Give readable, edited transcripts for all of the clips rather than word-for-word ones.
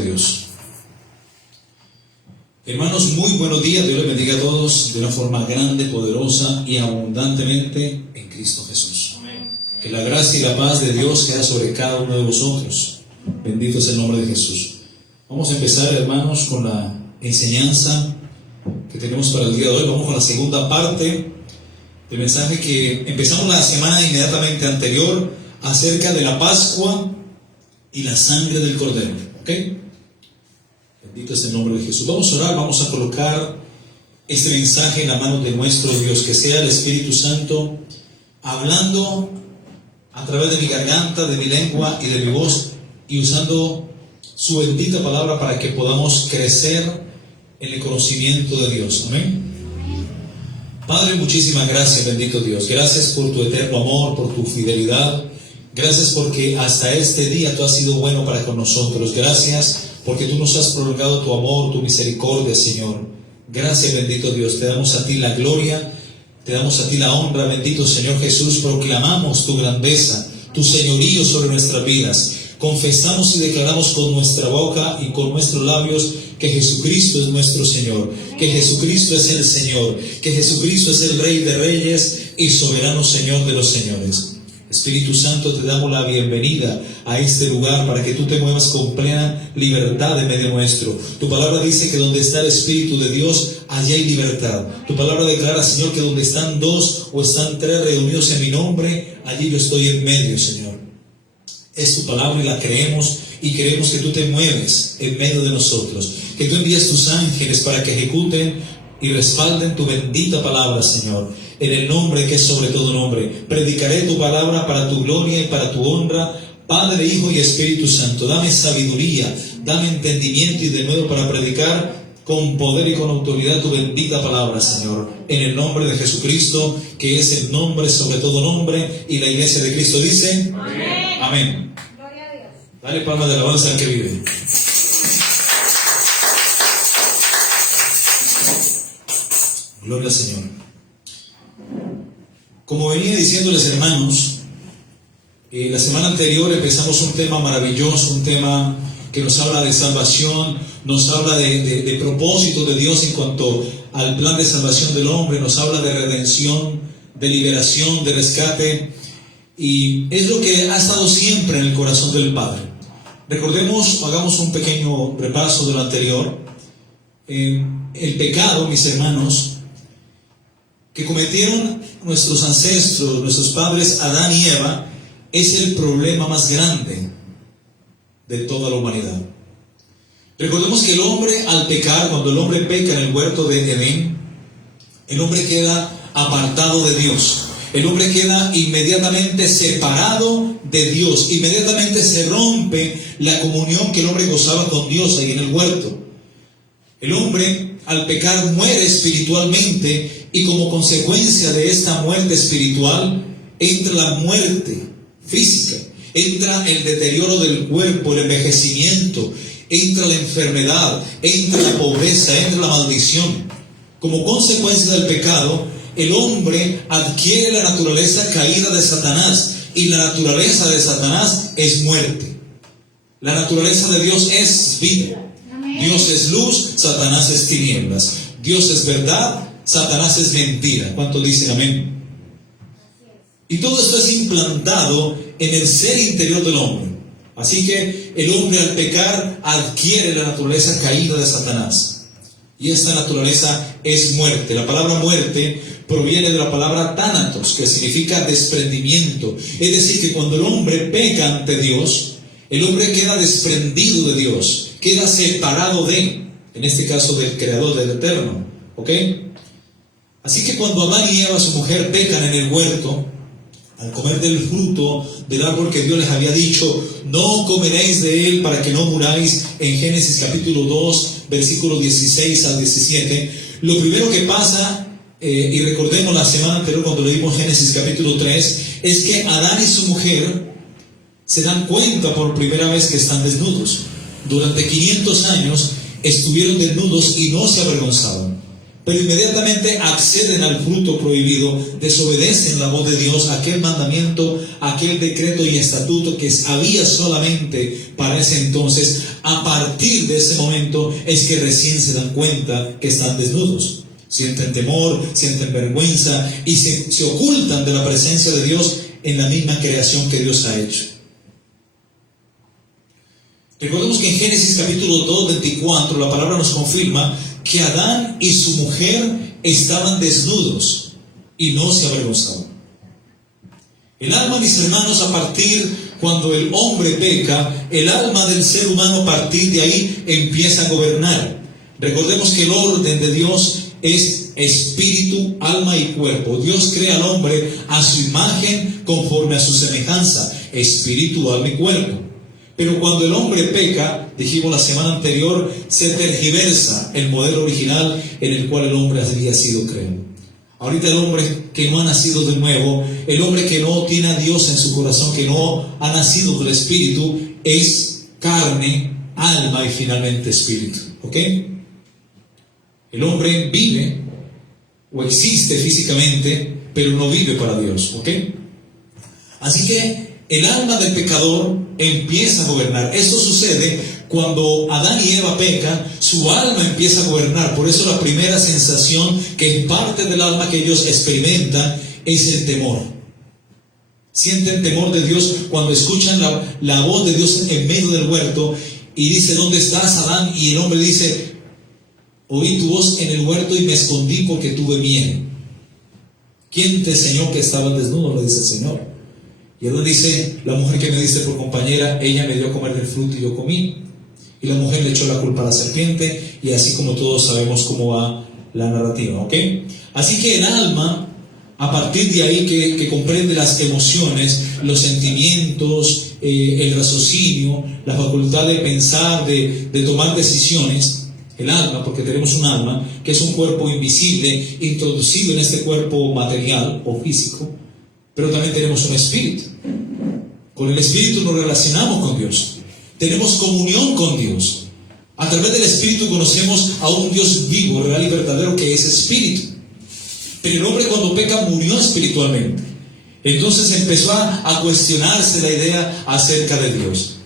Dios. Hermanos, muy buenos días. Dios les bendiga a todos de una forma grande, poderosa y abundantemente en Cristo Jesús. Amén. Que la gracia y la paz de Dios sea sobre cada uno de vosotros. Bendito es el nombre de Jesús. Vamos a empezar, hermanos, con la enseñanza que tenemos para el día de hoy. Vamos con la segunda parte del mensaje que empezamos la semana inmediatamente anterior acerca de la Pascua y la sangre del Cordero. ¿Ok? Bendito es el nombre de Jesús. Vamos a orar, vamos a colocar este mensaje en la mano de nuestro Dios. Que sea el Espíritu Santo hablando a través de mi garganta, de mi lengua y de mi voz, y usando su bendita palabra para que podamos crecer en el conocimiento de Dios. Amén. Padre, muchísimas gracias, bendito Dios. Gracias por tu eterno amor, por tu fidelidad. Gracias porque hasta este día tú has sido bueno para con nosotros. Gracias porque tú nos has prolongado tu amor, tu misericordia, Señor. Gracias, bendito Dios. Te damos a ti la gloria, te damos a ti la honra, bendito Señor Jesús. Proclamamos tu grandeza, tu señorío sobre nuestras vidas. Confesamos y declaramos con nuestra boca y con nuestros labios que Jesucristo es nuestro Señor, que Jesucristo es el Señor, que Jesucristo es el Rey de Reyes y soberano Señor de los señores. Espíritu Santo, te damos la bienvenida a este lugar para que tú te muevas con plena libertad en medio nuestro. Tu palabra dice que donde está el Espíritu de Dios, allí hay libertad. Tu palabra declara, Señor, que donde están dos o están tres reunidos en mi nombre, allí yo estoy en medio, Señor. Es tu palabra y la creemos, y creemos que tú te mueves en medio de nosotros, que tú envías tus ángeles para que ejecuten y respalden tu bendita palabra, Señor. En el nombre que es sobre todo nombre, predicaré tu palabra para tu gloria y para tu honra, Padre, Hijo y Espíritu Santo. Dame sabiduría, dame entendimiento y de nuevo para predicar con poder y con autoridad tu bendita palabra, Señor. En el nombre de Jesucristo, que es el nombre sobre todo nombre, y la iglesia de Cristo dice: Amén. Amén. Gloria a Dios. Dale palmas de alabanza al que vive. Gloria al Señor. Como venía diciéndoles, hermanos, la semana anterior empezamos un tema maravilloso, un tema que nos habla de salvación, nos habla de propósito de Dios en cuanto al plan de salvación del hombre, nos habla de redención, de liberación, de rescate, y es lo que ha estado siempre en el corazón del Padre. Recordemos, hagamos un pequeño repaso de lo anterior. El pecado, mis hermanos, que cometieron nuestros ancestros, nuestros padres Adán y Eva, es el problema más grande de toda la humanidad. Recordemos que el hombre, al pecar, cuando el hombre peca en el huerto de Edén, el hombre queda apartado de Dios. El hombre queda inmediatamente separado de Dios. Inmediatamente se rompe la comunión que el hombre gozaba con Dios ahí en el huerto. El hombre, al pecar, muere espiritualmente, y como consecuencia de esta muerte espiritual entra la muerte física, entra el deterioro del cuerpo, el envejecimiento, entra la enfermedad, entra la pobreza, entra la maldición. Como consecuencia del pecado, el hombre adquiere la naturaleza caída de Satanás, y la naturaleza de Satanás es muerte. La naturaleza de Dios es vida. Dios es luz, Satanás es tinieblas. Dios es verdad, Satanás es mentira. ¿Cuántos dicen amén? Y todo esto es implantado en el ser interior del hombre. Así que el hombre, al pecar, adquiere la naturaleza caída de Satanás. Y esta naturaleza es muerte. La palabra muerte proviene de la palabra tánatos, que significa desprendimiento. Es decir, que cuando el hombre peca ante Dios, el hombre queda desprendido de Dios, queda separado de, en este caso, del Creador, del Eterno. ¿Ok? Así que cuando Adán y Eva, su mujer, pecan en el huerto, al comer del fruto del árbol que Dios les había dicho, no comeréis de él para que no muráis, en Génesis capítulo 2, versículos 16 al 17, lo primero que pasa, y recordemos la semana anterior cuando leímos Génesis capítulo 3, es que Adán y su mujer se dan cuenta por primera vez que están desnudos. Durante 500 años estuvieron desnudos y no se avergonzaban. pero inmediatamente acceden al fruto prohibido, desobedecen la voz de Dios, aquel mandamiento, aquel decreto y estatuto que había solamente para ese entonces. A partir de ese momento es que recién se dan cuenta que están desnudos. Sienten temor, sienten vergüenza y se ocultan de la presencia de Dios en la misma creación que Dios ha hecho. Recordemos que en Génesis capítulo 2, 24, la palabra nos confirma que Adán y su mujer estaban desnudos y no se avergonzaban. El alma, mis hermanos, a partir cuando el hombre peca, el alma del ser humano a partir de ahí empieza a gobernar. Recordemos que el orden de Dios es espíritu, alma y cuerpo. Dios crea al hombre a su imagen conforme a su semejanza, espíritu, alma y cuerpo. Pero cuando el hombre peca, dijimos la semana anterior, se tergiversa el modelo original en el cual el hombre había sido creado. Ahorita el hombre que no ha nacido de nuevo, el hombre que no tiene a Dios en su corazón, que no ha nacido del espíritu, es carne, alma y finalmente espíritu. ¿Ok? El hombre vive o existe físicamente, pero no vive para Dios. ¿Ok? Así que el alma del pecador empieza a gobernar. Esto sucede cuando Adán y Eva pecan, su alma empieza a gobernar. Por eso la primera sensación que es parte del alma que ellos experimentan es el temor. Sienten temor de Dios cuando escuchan la voz de Dios en medio del huerto y dice: ¿dónde estás, Adán? Y el hombre dice: oí tu voz en el huerto y me escondí porque tuve miedo. ¿Quién te enseñó que estabas desnudo?, le dice el Señor. Y él dice: la mujer que me diste por compañera, ella me dio a comer del fruto y yo comí. Y la mujer le echó la culpa a la serpiente, y así como todos sabemos cómo va la narrativa, ¿ok? Así que el alma, a partir de ahí que comprende las emociones, los sentimientos, el raciocinio, la facultad de pensar, de tomar decisiones, el alma, porque tenemos un alma, que es un cuerpo invisible, introducido en este cuerpo material o físico, pero también tenemos un espíritu. Con el espíritu nos relacionamos con Dios. Tenemos comunión con Dios. A través del espíritu conocemos a un Dios vivo, real y verdadero, que es espíritu. Pero el hombre cuando peca murió espiritualmente. Entonces empezó a cuestionarse la idea acerca de Dios.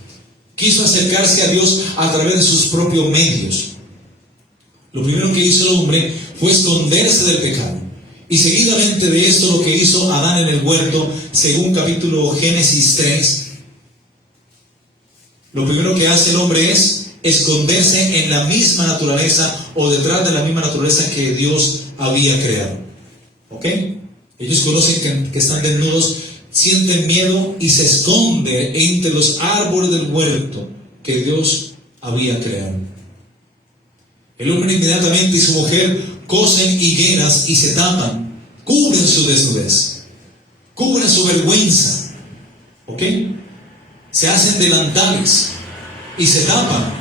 Quiso acercarse a Dios a través de sus propios medios. Lo primero que hizo el hombre fue esconderse del pecado. Y seguidamente de esto lo que hizo Adán en el huerto, según capítulo Génesis 3, lo primero que hace el hombre es esconderse en la misma naturaleza o detrás de la misma naturaleza que Dios había creado. ¿Ok? Ellos conocen que están desnudos, sienten miedo y se esconden entre los árboles del huerto que Dios había creado. El hombre inmediatamente y su mujer cosen higueras y se tapan, cubren su desnudez, cubren su vergüenza, ¿ok? Se hacen delantales y se tapan.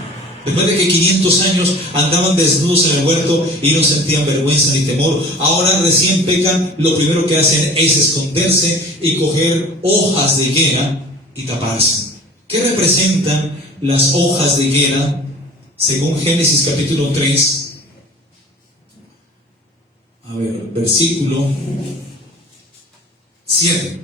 Después de que 500 años andaban desnudos en el huerto y no sentían vergüenza ni temor, ahora recién pecan, lo primero que hacen es esconderse y coger hojas de higuera y taparse. ¿Qué representan las hojas de higuera? Según Génesis capítulo 3, versículo 7.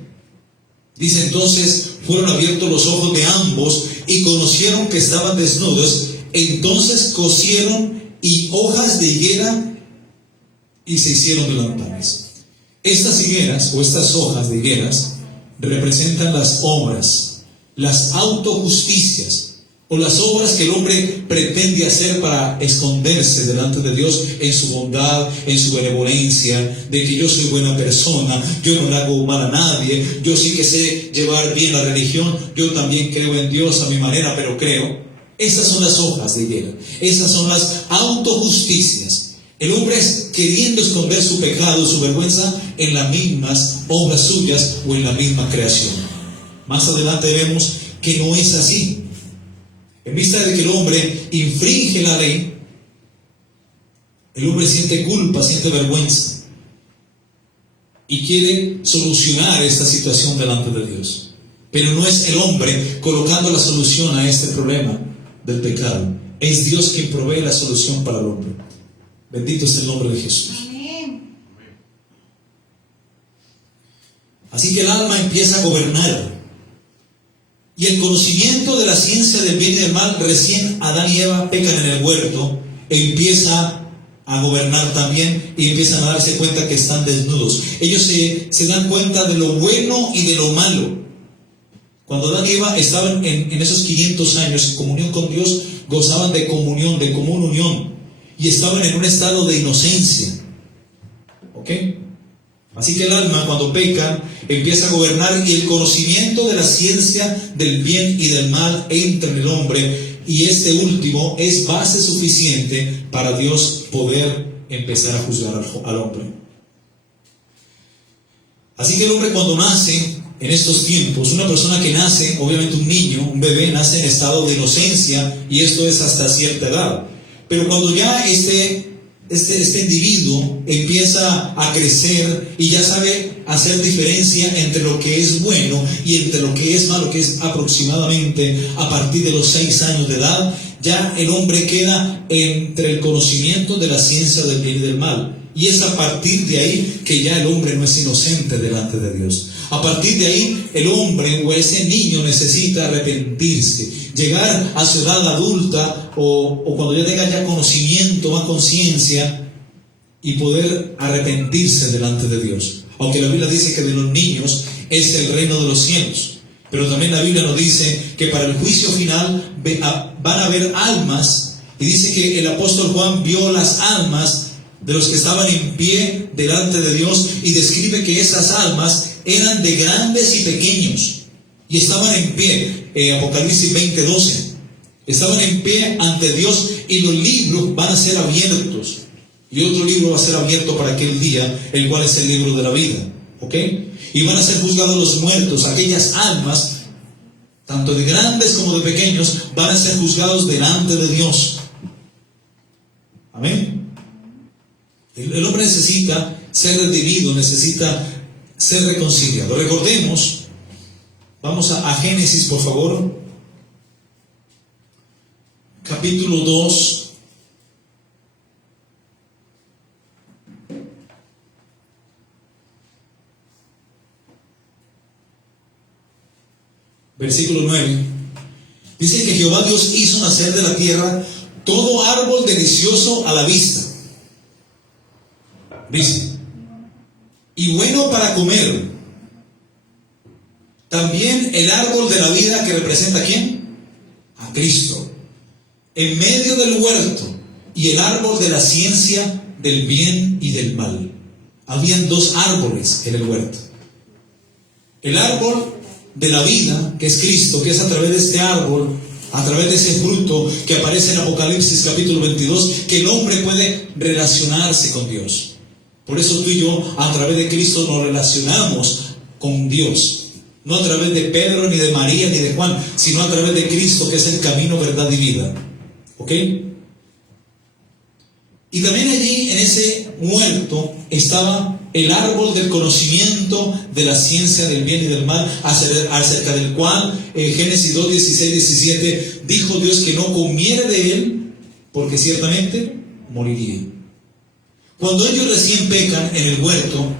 Dice: entonces fueron abiertos los ojos de ambos y conocieron que estaban desnudos. Entonces cosieron hojas de higuera y se hicieron delantales. Estas higueras o estas hojas de higueras representan las obras, las autojusticias o las obras que el hombre pretende hacer para esconderse delante de Dios en su bondad, en su benevolencia, de que yo soy buena persona, yo no le hago mal a nadie, yo sí que sé llevar bien la religión, yo también creo en Dios a mi manera, pero creo. Esas son las hojas de higuera, esas son las autojusticias. El hombre es queriendo esconder su pecado, su vergüenza en las mismas obras suyas o en la misma creación. Más adelante vemos que no es así. En vista de que el hombre infringe la ley, el hombre siente culpa, siente vergüenza y quiere solucionar esta situación delante de Dios. Pero no es el hombre colocando la solución a este problema del pecado. Es Dios quien provee la solución para el hombre. Bendito es el nombre de Jesús. Amén. Así que el alma empieza a gobernar. Y el conocimiento de la ciencia del bien y del mal, recién Adán y Eva pecan en el huerto, empieza a gobernar también y empiezan a darse cuenta que están desnudos. Ellos se dan cuenta de lo bueno y de lo malo. Cuando Adán y Eva estaban en esos 500 años en comunión con Dios, gozaban de comunión, de común unión, y estaban en un estado de inocencia. ¿Ok? Así que el alma, cuando peca, empieza a gobernar, y el conocimiento de la ciencia del bien y del mal entra en el hombre, y este último es base suficiente para Dios poder empezar a juzgar al hombre. Así que el hombre, cuando nace en estos tiempos, una persona que nace, obviamente un niño, un bebé, nace en estado de inocencia, y esto es hasta cierta edad. Pero cuando ya este individuo empieza a crecer y ya sabe hacer diferencia entre lo que es bueno y entre lo que es malo, que es aproximadamente a partir de los 6 años de edad, ya el hombre queda entre el conocimiento de la ciencia del bien y del mal. Y es a partir de ahí que ya el hombre no es inocente delante de Dios. A partir de ahí, el hombre o ese niño necesita arrepentirse, llegar a su edad adulta o cuando ya tenga ya conocimiento, más conciencia, y poder arrepentirse delante de Dios. Aunque la Biblia dice que de los niños es el reino de los cielos, pero también la Biblia nos dice que para el juicio final van a haber almas, y dice que el apóstol Juan vio las almas de los que estaban en pie delante de Dios, y describe que esas almas eran de grandes y pequeños, y estaban en pie, Apocalipsis 20:12, estaban en pie ante Dios, y los libros van a ser abiertos, y otro libro va a ser abierto para aquel día, el cual es el libro de la vida, ¿ok? Y van a ser juzgados los muertos, aquellas almas, tanto de grandes como de pequeños, van a ser juzgados delante de Dios. Amén. El hombre necesita ser redimido, necesita ser reconciliado. Recordemos, vamos a Génesis, por favor, capítulo 2. Versículo 9. Dice que Jehová Dios hizo nacer de la tierra todo árbol delicioso a la vista. Dice, y bueno para comer. También el árbol de la vida, que representa ¿a quién? A Cristo. En medio del huerto, y el árbol de la ciencia del bien y del mal. Habían 2 árboles en el huerto. El árbol de la vida, que es Cristo, que es a través de este árbol, a través de ese fruto que aparece en Apocalipsis capítulo 22, que el hombre puede relacionarse con Dios. Por eso tú y yo, a través de Cristo, nos relacionamos con Dios. No a través de Pedro, ni de María, ni de Juan, sino a través de Cristo, que es el camino, verdad y vida. ¿Ok? Y también allí, en ese huerto, estaba el árbol del conocimiento de la ciencia del bien y del mal, acerca del cual, en Génesis 2, 16, 17, dijo Dios que no comiera de él, porque ciertamente moriría. Cuando ellos recién pecan en el huerto,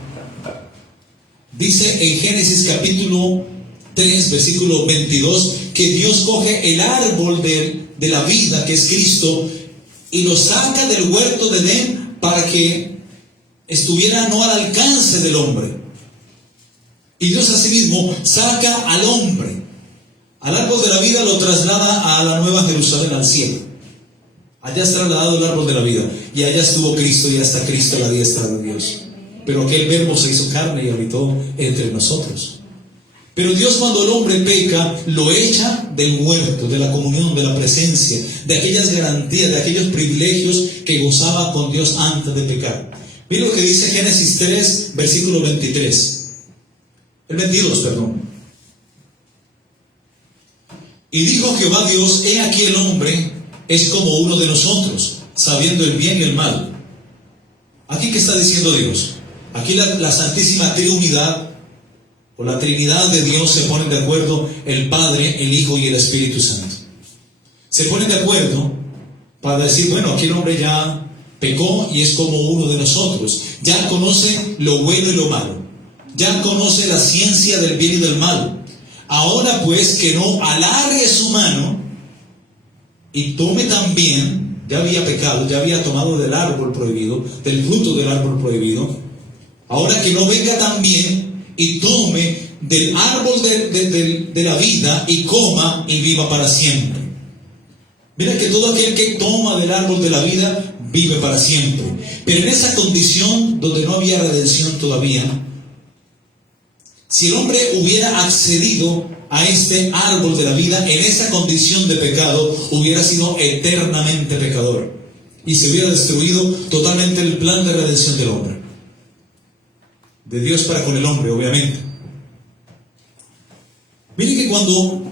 dice en Génesis capítulo 3, versículo 22, que Dios coge el árbol de la vida, que es Cristo, y lo saca del huerto de Edén para que estuviera no al alcance del hombre. Y Dios asimismo saca al hombre, al árbol de la vida, lo traslada a la nueva Jerusalén, al cielo. Allá es trasladado el árbol de la vida, y allá estuvo Cristo, y hasta Cristo a la diestra de Dios. Pero aquel verbo se hizo carne y habitó entre nosotros. Pero Dios, cuando el hombre peca, lo echa del huerto, de la comunión, de la presencia, de aquellas garantías, de aquellos privilegios que gozaba con Dios antes de pecar. Mira lo que dice Génesis 3, versículo 23. El 22, perdón. Y dijo Jehová Dios, he aquí el hombre es como uno de nosotros, sabiendo el bien y el mal. ¿Aquí qué está diciendo Dios? Aquí la Santísima Trinidad, o la Trinidad de Dios, se ponen de acuerdo, el Padre, el Hijo y el Espíritu Santo. Se ponen de acuerdo para decir, bueno, aquí el hombre ya Pecó y es como uno de nosotros. Ya conoce lo bueno y lo malo. Ya conoce la ciencia del bien y del mal. Ahora pues que no alargue su mano y tome también, ya había pecado, ya había tomado del árbol prohibido, del fruto del árbol prohibido. Ahora que no venga también y tome del árbol de la vida y coma y viva para siempre. Mira que todo aquel que toma del árbol de la vida vive para siempre. Pero en esa condición donde no había redención todavía, si el hombre hubiera accedido a este árbol de la vida, en esa condición de pecado, hubiera sido eternamente pecador. Y se hubiera destruido totalmente el plan de redención del hombre. De Dios para con el hombre, obviamente. Mire que cuando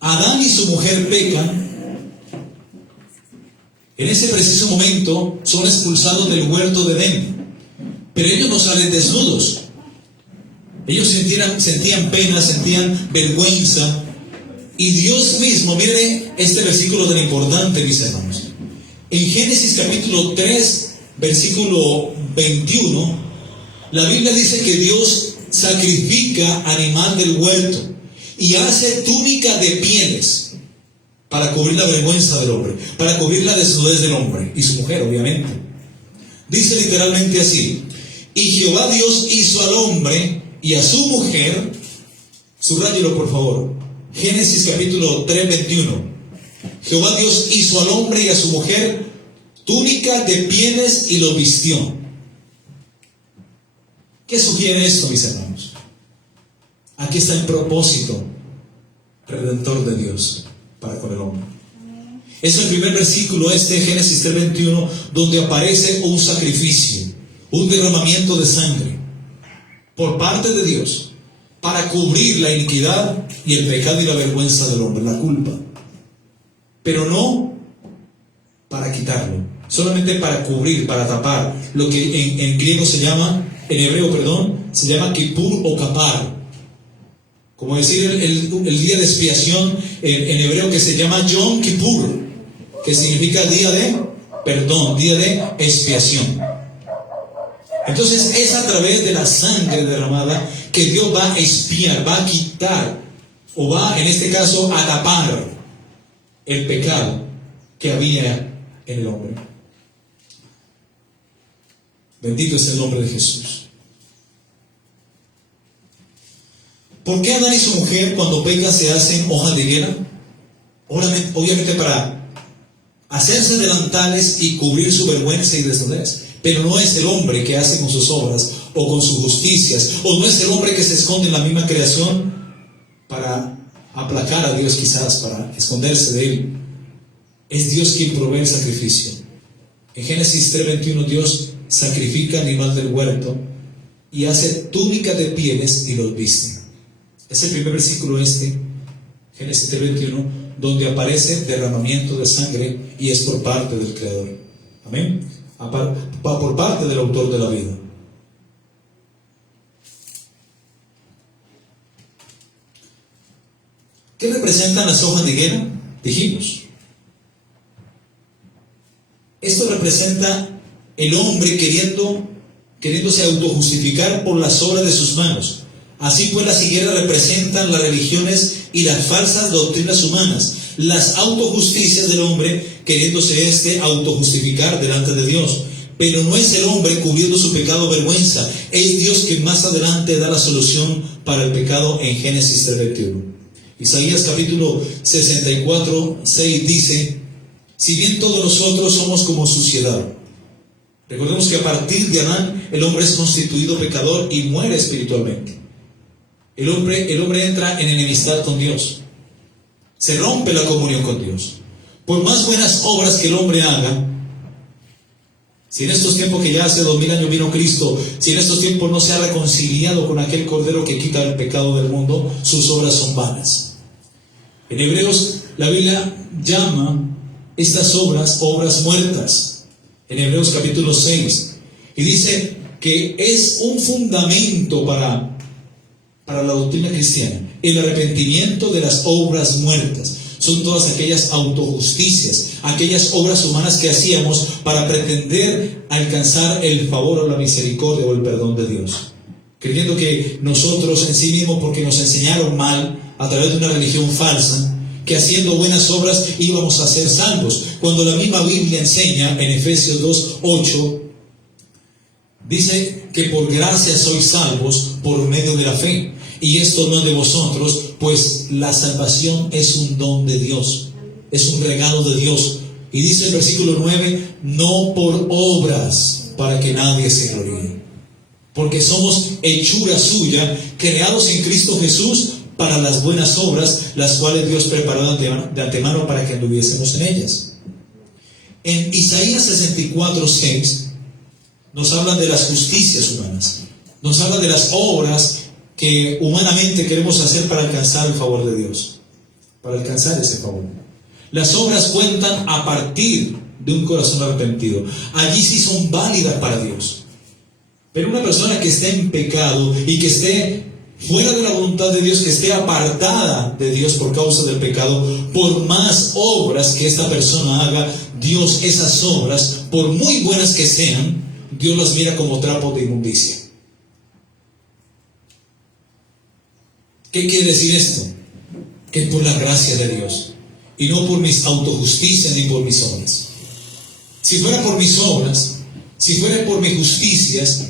Adán y su mujer pecan, en ese preciso momento son expulsados del huerto de Edén. Pero ellos no salen desnudos. Ellos sentían pena, sentían vergüenza. Y Dios mismo, mire este versículo tan importante, mis hermanos. En Génesis capítulo 3, versículo 21, la Biblia dice que Dios sacrifica animal del huerto y hace túnica de pieles para cubrir la vergüenza del hombre, para cubrir la desnudez del hombre y su mujer, obviamente. Dice literalmente así: y Jehová Dios hizo al hombre y a su mujer, subráyelo por favor, Génesis capítulo 3, 21. Jehová Dios hizo al hombre y a su mujer túnica de pieles y los vistió. ¿Qué sugiere esto, mis hermanos? Aquí está el propósito redentor de Dios para con el hombre. Es el primer versículo, Génesis 3:21, donde aparece un sacrificio, un derramamiento de sangre por parte de Dios para cubrir la iniquidad y el pecado y la vergüenza del hombre, la culpa. Pero no para quitarlo, solamente para cubrir, para tapar, lo que en griego se llama, en hebreo, se llama kippur o kapar. Como decir el día de expiación en hebreo, que se llama Yom Kippur, que significa día de perdón, día de expiación. Entonces es a través de la sangre derramada que Dios va a expiar, va a quitar, o va en este caso a tapar el pecado que había en el hombre. Bendito es el nombre de Jesús. ¿Por qué Adán y su mujer cuando pecan se hacen hojas de higuera? Obviamente para hacerse delantales y cubrir su vergüenza y desnudez. Pero no es el hombre que hace con sus obras o con sus justicias, o no es el hombre que se esconde en la misma creación para aplacar a Dios, quizás para esconderse de él. Es Dios quien provee el sacrificio. En Génesis 3:21 Dios sacrifica animal del huerto y hace túnica de pieles y los viste. Es el primer versículo Génesis 3:21, donde aparece derramamiento de sangre y es por parte del Creador. Amén. Por parte del autor de la vida. ¿Qué representan las hojas de higuera? Dijimos. Esto representa el hombre queriéndose autojustificar por las obras de sus manos. Así pues, las higueras representan las religiones y las falsas doctrinas humanas, las autojusticias del hombre queriéndose autojustificar delante de Dios. Pero no es el hombre cubriendo su pecado o vergüenza, es Dios quien más adelante da la solución para el pecado en Génesis 3:21. Isaías capítulo 64, 6 dice: si bien todos nosotros somos como suciedad. Recordemos que a partir de Adán el hombre es constituido pecador y muere espiritualmente. El hombre entra en enemistad con Dios. Se rompe la comunión con Dios. Por más buenas obras que el hombre haga, si en estos tiempos que ya hace 2000 años vino Cristo, si en estos tiempos no se ha reconciliado con aquel Cordero que quita el pecado del mundo, sus obras son vanas. En Hebreos, la Biblia llama estas obras muertas. En Hebreos capítulo 6. Y dice que es un fundamento para la doctrina cristiana, el arrepentimiento de las obras muertas. son todas aquellas autojusticias, aquellas obras humanas que hacíamos para pretender alcanzar el favor o la misericordia o el perdón de Dios, creyendo que nosotros en sí mismos, porque nos enseñaron mal a través de una religión falsa, que haciendo buenas obras íbamos a ser salvos, cuando la misma Biblia enseña en Efesios 2:8, dice que por gracia sois salvos por medio de la fe, y esto no es de vosotros, pues la salvación es un don de Dios, es un regalo de Dios. Y dice el versículo 9, no por obras para que nadie se gloríe, porque somos hechura suya, creados en Cristo Jesús para las buenas obras, las cuales Dios preparó de antemano para que anduviésemos en ellas. En Isaías 64:6 nos hablan de las justicias humanas, nos habla de las obras que humanamente queremos hacer para alcanzar el favor de Dios, para alcanzar ese favor. Las obras cuentan a partir de un corazón arrepentido. Allí sí son válidas para Dios. Pero una persona que esté en pecado y que esté fuera de la voluntad de Dios, que esté apartada de Dios por causa del pecado, por más obras que esta persona haga, Dios esas obras, por muy buenas que sean, Dios las mira como trapos de inmundicia. ¿Qué quiere decir esto? Que es por la gracia de Dios y no por mis autojusticias ni por mis obras. Si fuera por mis obras, si fuera por mis justicias,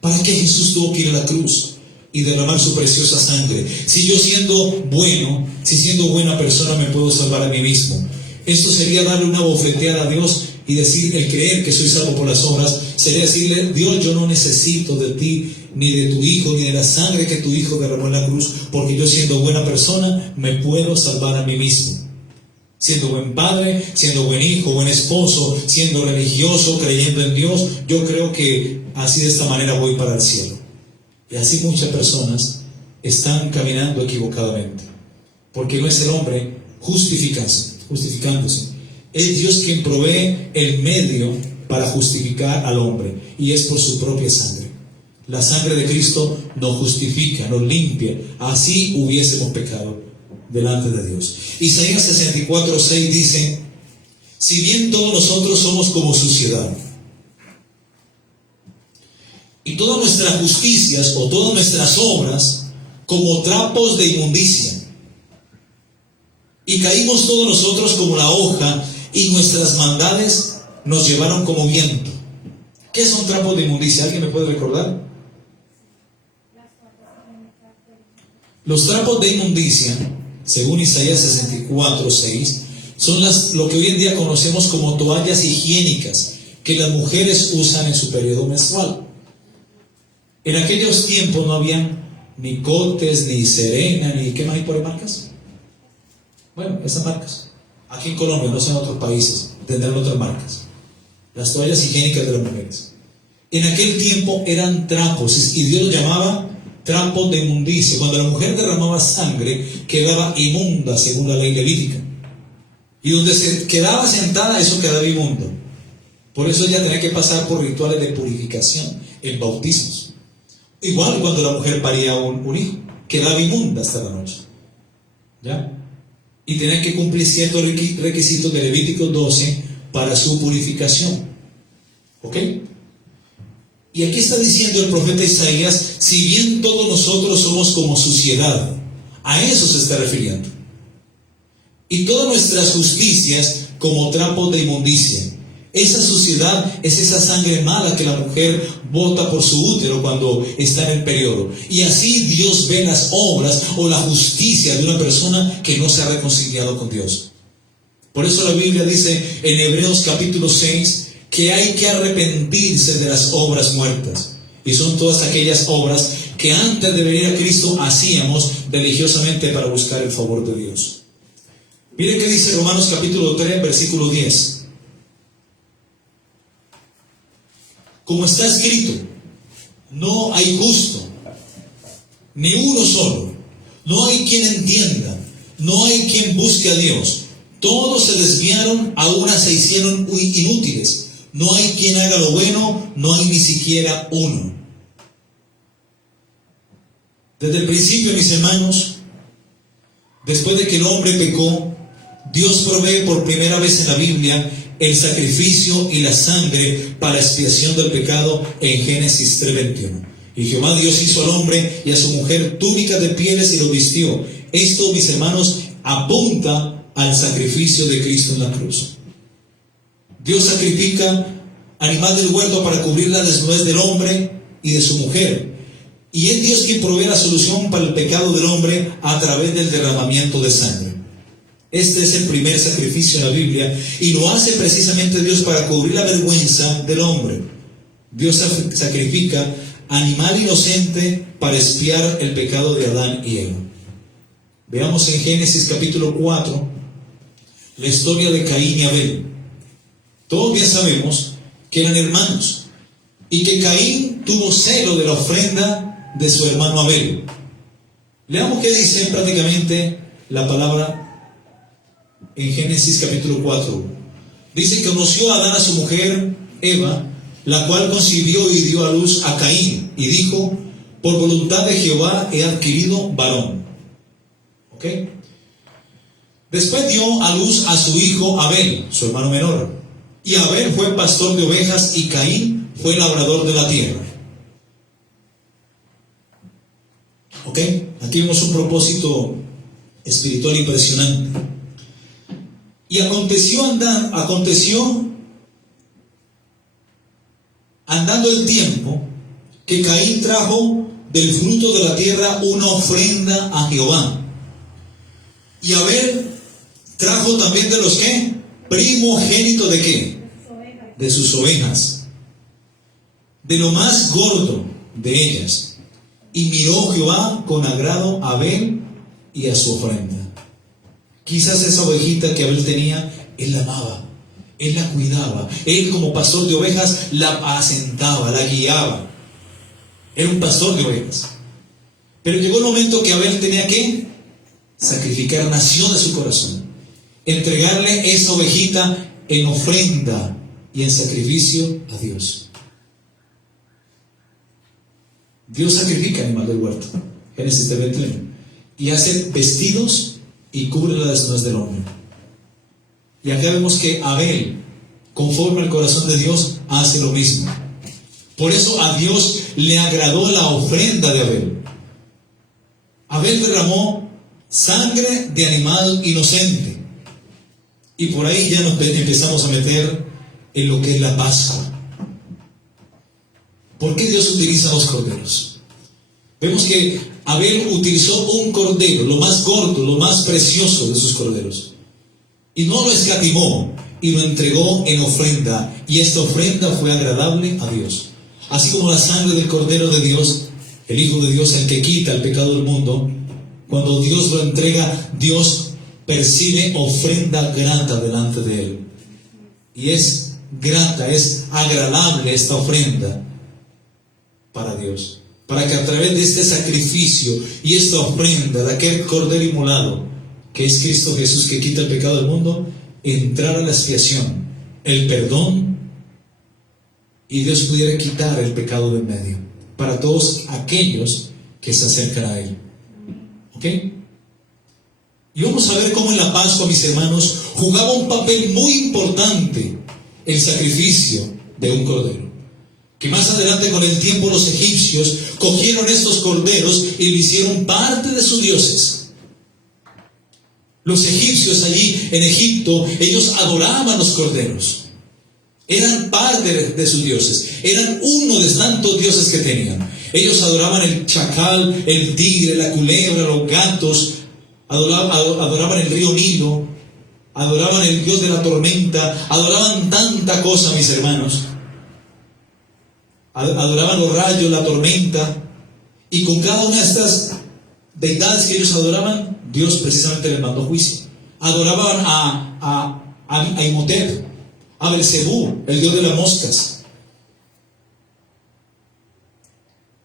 ¿para qué Jesús tuvo que ir a la cruz y derramar su preciosa sangre? Si yo siendo bueno, si siendo buena persona me puedo salvar a mí mismo. Esto sería darle una bofeteada a Dios y decir, el creer que soy salvo por las obras, sería decirle, Dios, yo no necesito de ti, ni de tu Hijo, ni de la sangre que tu Hijo derramó en la cruz, porque yo siendo buena persona, me puedo salvar a mí mismo. Siendo buen padre, siendo buen hijo, buen esposo, siendo religioso, creyendo en Dios, yo creo que así de esta manera voy para el cielo. Y así muchas personas están caminando equivocadamente, porque no es el hombre justificándose. Es Dios quien provee el medio para justificar al hombre, y es por su propia sangre. La sangre de Cristo nos justifica, nos limpia, así hubiésemos pecado delante de Dios. Isaías 64:6 dice, si bien todos nosotros somos como suciedad, y todas nuestras justicias o todas nuestras obras como trapos de inmundicia, y caímos todos nosotros como la hoja, y nuestras maldades nos llevaron como viento. ¿Qué son trapos de inmundicia? ¿Alguien me puede recordar? Los trapos de inmundicia, según Isaías 64:6, son lo que hoy en día conocemos como toallas higiénicas que las mujeres usan en su periodo menstrual. En aquellos tiempos no habían ni Cotes, ni Serena, ni ¿qué más hay por ahí marcas? Bueno, esas marcas. Aquí en Colombia, no sé en otros países, tendrán otras marcas. Las toallas higiénicas de las mujeres. En aquel tiempo eran trapos, y Dios los llamaba trapos de inmundicia. Cuando la mujer derramaba sangre, quedaba inmunda según la ley levítica. Y donde se quedaba sentada, eso quedaba inmundo. Por eso ella tenía que pasar por rituales de purificación en bautismos. Igual cuando la mujer paría un hijo, quedaba inmunda hasta la noche. ¿Ya? Y tenía que cumplir ciertos requisitos de Levítico 12 para su purificación. ¿Ok? Y aquí está diciendo el profeta Isaías, si bien todos nosotros somos como suciedad, a eso se está refiriendo. Y todas nuestras justicias como trapos de inmundicia. Esa suciedad es esa sangre mala que la mujer bota por su útero cuando está en el periodo. Y así Dios ve las obras o la justicia de una persona que no se ha reconciliado con Dios. Por eso la Biblia dice en Hebreos capítulo 6 que hay que arrepentirse de las obras muertas. Y son todas aquellas obras que antes de venir a Cristo hacíamos religiosamente para buscar el favor de Dios. Miren qué dice Romanos capítulo 3 versículo 10. Como está escrito, no hay justo, ni uno solo. No hay quien entienda, no hay quien busque a Dios. Todos se desviaron, a una se hicieron inútiles. No hay quien haga lo bueno, no hay ni siquiera uno. Desde el principio, mis hermanos, después de que el hombre pecó, Dios provee por primera vez en la Biblia el sacrificio y la sangre para expiación del pecado en Génesis 3:21. Y Jehová Dios hizo al hombre y a su mujer túnicas de pieles y lo vistió. Esto, mis hermanos, apunta al sacrificio de Cristo en la cruz. Dios sacrifica animal del huerto para cubrir la desnudez del hombre y de su mujer. Y es Dios quien provee la solución para el pecado del hombre a través del derramamiento de sangre. Este es el primer sacrificio en la Biblia y lo hace precisamente Dios para cubrir la vergüenza del hombre. Dios sacrifica animal inocente para expiar el pecado de Adán y Eva. Veamos en Génesis capítulo 4 la historia de Caín y Abel. Todos bien sabemos que eran hermanos y que Caín tuvo celo de la ofrenda de su hermano Abel. Leamos qué dice prácticamente la palabra en Génesis capítulo 4. Dice que conoció a Adán a su mujer Eva, la cual concibió y dio a luz a Caín, y dijo: por voluntad de Jehová he adquirido varón. ¿Ok? Después dio a luz a su hijo Abel, su hermano menor. Y Abel fue pastor de ovejas y Caín fue labrador de la tierra. ¿Ok? Aquí vemos un propósito espiritual impresionante. Y aconteció andando el tiempo, que Caín trajo del fruto de la tierra una ofrenda a Jehová. Y Abel trajo también de los ¿qué? Primogénitos de ¿qué? De sus ovejas, de lo más gordo de ellas. Y miró Jehová con agrado a Abel y a su ofrenda. Quizás esa ovejita que Abel tenía, él la amaba, él la cuidaba, él como pastor de ovejas la apacentaba, la guiaba. Era un pastor de ovejas. Pero llegó el momento que Abel tenía que sacrificar, nació de su corazón, entregarle esa ovejita en ofrenda y en sacrificio a Dios. Dios sacrifica animal del huerto, Génesis 3:21, y hace vestidos y cubre la desnudez del hombre. Y acá vemos que Abel, conforme al corazón de Dios, hace lo mismo. Por eso a Dios le agradó la ofrenda de Abel. Abel derramó sangre de animal inocente. Y por ahí ya nos empezamos a meter en lo que es la Pascua. ¿Por qué Dios utiliza los corderos? Vemos que Abel utilizó un cordero, lo más gordo, lo más precioso de sus corderos, y no lo escatimó y lo entregó en ofrenda, y esta ofrenda fue agradable a Dios. Así como la sangre del cordero de Dios, el Hijo de Dios, el que quita el pecado del mundo, cuando Dios lo entrega, Dios percibe ofrenda grata delante de él, y es grata, es agradable esta ofrenda para Dios, para que a través de este sacrificio y esta ofrenda de aquel cordero inmolado, que es Cristo Jesús que quita el pecado del mundo, entrara la expiación, el perdón, y Dios pudiera quitar el pecado del medio para todos aquellos que se acercan a Él. ¿Ok? Y vamos a ver cómo en la Pascua, mis hermanos, jugaba un papel muy importante el sacrificio de un cordero. Que más adelante, con el tiempo, los egipcios cogieron estos corderos y lo hicieron parte de sus dioses. Los egipcios allí en Egipto, ellos adoraban los corderos. Eran parte de sus dioses. Eran uno de tantos dioses que tenían. Ellos adoraban el chacal, el tigre, la culebra, los gatos. Adoraban el río Nilo. Adoraban el dios de la tormenta. Adoraban tanta cosa, mis hermanos. Adoraban los rayos, la tormenta, y con cada una de estas deidades que ellos adoraban, Dios precisamente les mandó juicio. Adoraban a Imhotep, a Belcebú, el dios de las moscas.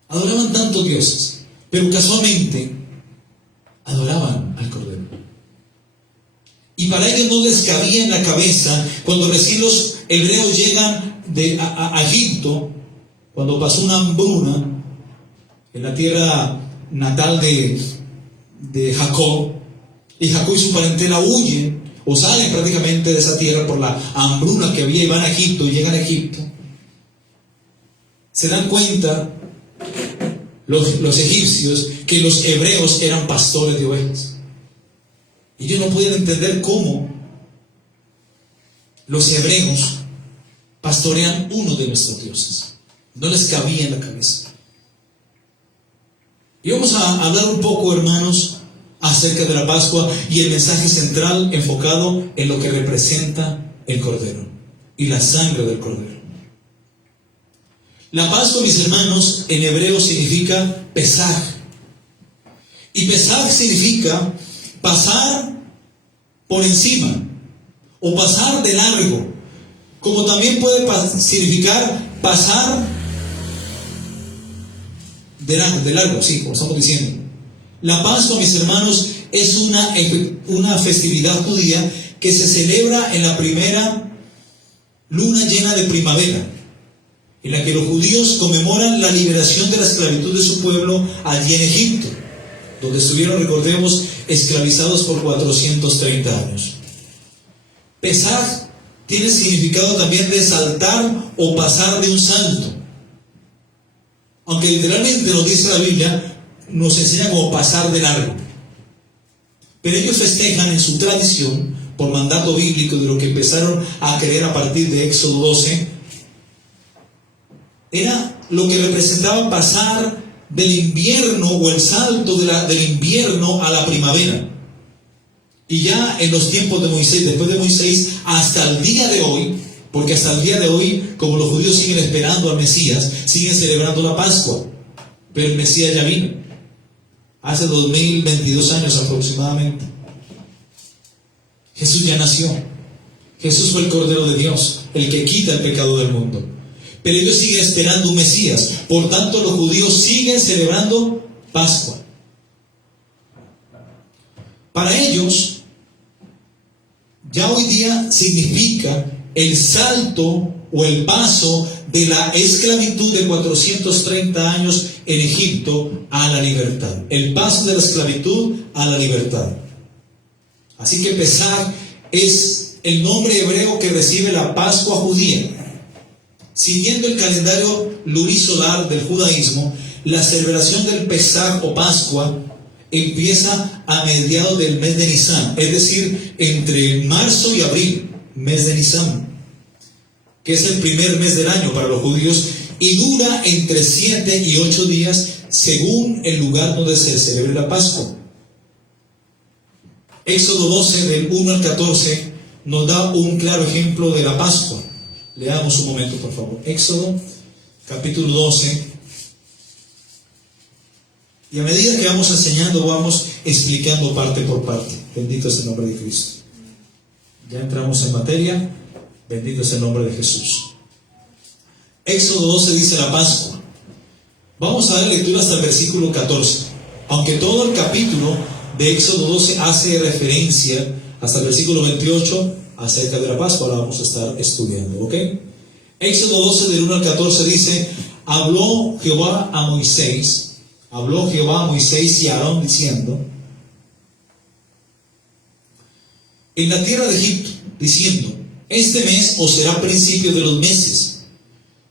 Adoraban tantos dioses, pero casualmente adoraban al Cordero. Y para ellos no les cabía en la cabeza, cuando recién los hebreos llegan a Egipto, cuando pasó una hambruna en la tierra natal de Jacob, y Jacob y su parentela o salen prácticamente de esa tierra por la hambruna que había y van a Egipto, y llegan a Egipto, se dan cuenta los egipcios que los hebreos eran pastores de ovejas. Y ellos no podían entender cómo los hebreos pastorean uno de nuestros dioses. No les cabía en la cabeza. Y vamos a hablar un poco, hermanos, acerca de la Pascua y el mensaje central enfocado en lo que representa el Cordero y la sangre del Cordero. La Pascua, mis hermanos, en hebreo significa Pesaj. Y Pesaj significa pasar por encima o pasar de largo, como también puede significar pasar de largo, sí, como estamos diciendo. La Pascua, mis hermanos, es una festividad judía que se celebra en la primera luna llena de primavera, en la que los judíos conmemoran la liberación de la esclavitud de su pueblo allí en Egipto, donde estuvieron, recordemos, esclavizados por 430 años. Pesaj tiene significado también de saltar o pasar de un salto. Aunque literalmente nos dice la Biblia, nos enseña como pasar de largo. Pero ellos festejan en su tradición, por mandato bíblico de lo que empezaron a creer a partir de Éxodo 12, era lo que representaba pasar del invierno o el salto del invierno a la primavera. Y ya en los tiempos de Moisés, después de Moisés, hasta el día de hoy, porque hasta el día de hoy, como los judíos siguen esperando al Mesías, siguen celebrando la Pascua. Pero el Mesías ya vino, hace 2022 años aproximadamente. Jesús ya nació. Jesús fue el Cordero de Dios, el que quita el pecado del mundo. Pero ellos siguen esperando un Mesías. Por tanto, los judíos siguen celebrando Pascua. Para ellos, ya hoy día significa el salto o el paso de la esclavitud de 430 años en Egipto a la libertad. El paso de la esclavitud a la libertad. Así que Pesaj es el nombre hebreo que recibe la Pascua judía. Siguiendo el calendario lunisolar del judaísmo, la celebración del Pesaj o Pascua empieza a mediados del mes de Nisan, es decir, entre marzo y abril, mes de Nisan, que es el primer mes del año para los judíos, y dura entre 7 y 8 días según el lugar donde se celebre la Pascua. Éxodo 12, del 1 al 14, nos da un claro ejemplo de la Pascua. Leamos un momento, por favor. Éxodo, capítulo 12. Y a medida que vamos enseñando, vamos explicando parte por parte. Bendito es el nombre de Cristo. Ya entramos en materia. Bendito es el nombre de Jesús. Éxodo 12 dice la Pascua. Vamos a dar lectura hasta el versículo 14. Aunque todo el capítulo de Éxodo 12 hace referencia hasta el versículo 28 acerca de la Pascua, la vamos a estar estudiando, ¿ok? Éxodo 12 del 1 al 14 dice: habló Jehová a Moisés y a Aarón diciendo, en la tierra de Egipto, diciendo, este mes os será principio de los meses,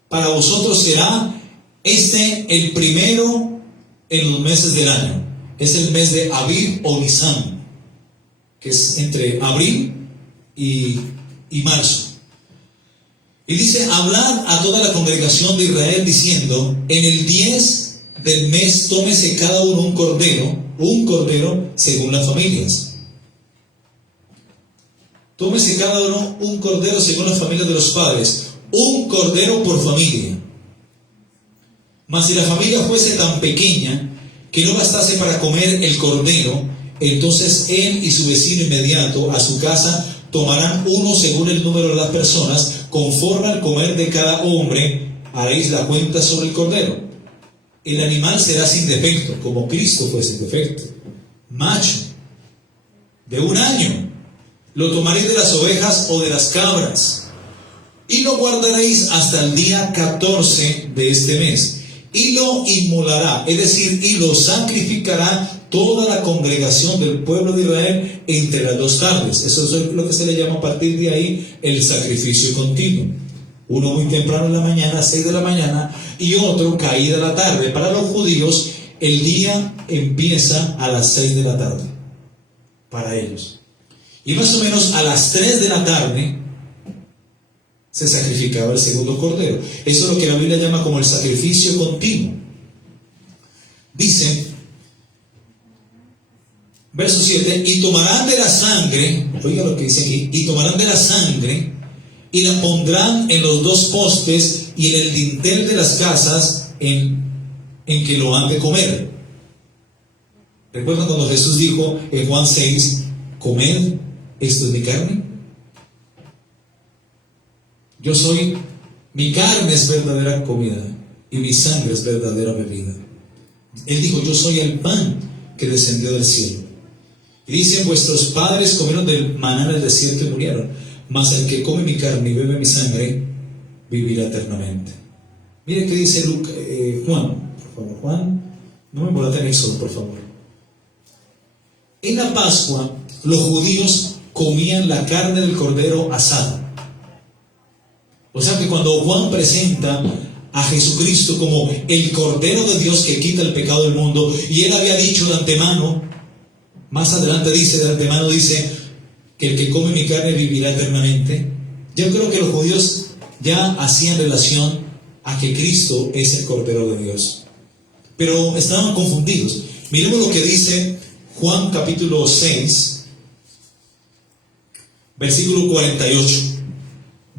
para vosotros será este el primero en los meses del año. Es el mes de Abib o Nisan, que es entre abril y marzo. Y dice: hablad a toda la congregación de Israel diciendo, en el 10 del mes tómese cada uno un cordero según las familias. Tómese cada uno un cordero según las familias de los padres, un cordero por familia. Mas si la familia fuese tan pequeña que no bastase para comer el cordero, entonces él y su vecino inmediato a su casa tomarán uno según el número de las personas, conforme al comer de cada hombre haréis la cuenta sobre el cordero. El animal será sin defecto, como Cristo fue sin defecto, macho, de 1 año. Lo tomaréis de las ovejas o de las cabras, y lo guardaréis hasta el día 14 de este mes, y lo inmolará, es decir, y lo sacrificará toda la congregación del pueblo de Israel entre las dos tardes. Eso es lo que se le llama a partir de ahí el sacrificio continuo. Uno muy temprano en la mañana, 6 de la mañana, y otro caída la tarde. Para los judíos, el día empieza a las 6 de la tarde, para ellos. Y más o menos a las 3 de la tarde se sacrificaba el segundo cordero. Eso es lo que la Biblia llama como el sacrificio continuo. Dice, verso 7, y tomarán de la sangre, oiga lo que dice aquí, y tomarán de la sangre y la pondrán en los dos postes y en el dintel de las casas en que lo han de comer. ¿Recuerdan cuando Jesús dijo en Juan 6, comed, esto es mi carne? Mi carne es verdadera comida y mi sangre es verdadera bebida. Él dijo, yo soy el pan que descendió del cielo. Y dice, vuestros padres comieron del maná en el desierto y murieron, mas el que come mi carne y bebe mi sangre, vivirá eternamente. Mire qué dice Juan, por favor, Juan, no me moleste en Éxodo, por favor. En la Pascua, los judíos comían la carne del cordero asada. O sea que cuando Juan presenta a Jesucristo como el Cordero de Dios que quita el pecado del mundo, y él había dicho de antemano, más adelante dice, de antemano dice, que el que come mi carne vivirá eternamente. Yo creo que los judíos ya hacían relación a que Cristo es el Cordero de Dios, pero estaban confundidos. Miremos lo que dice Juan capítulo 6, versículo 48.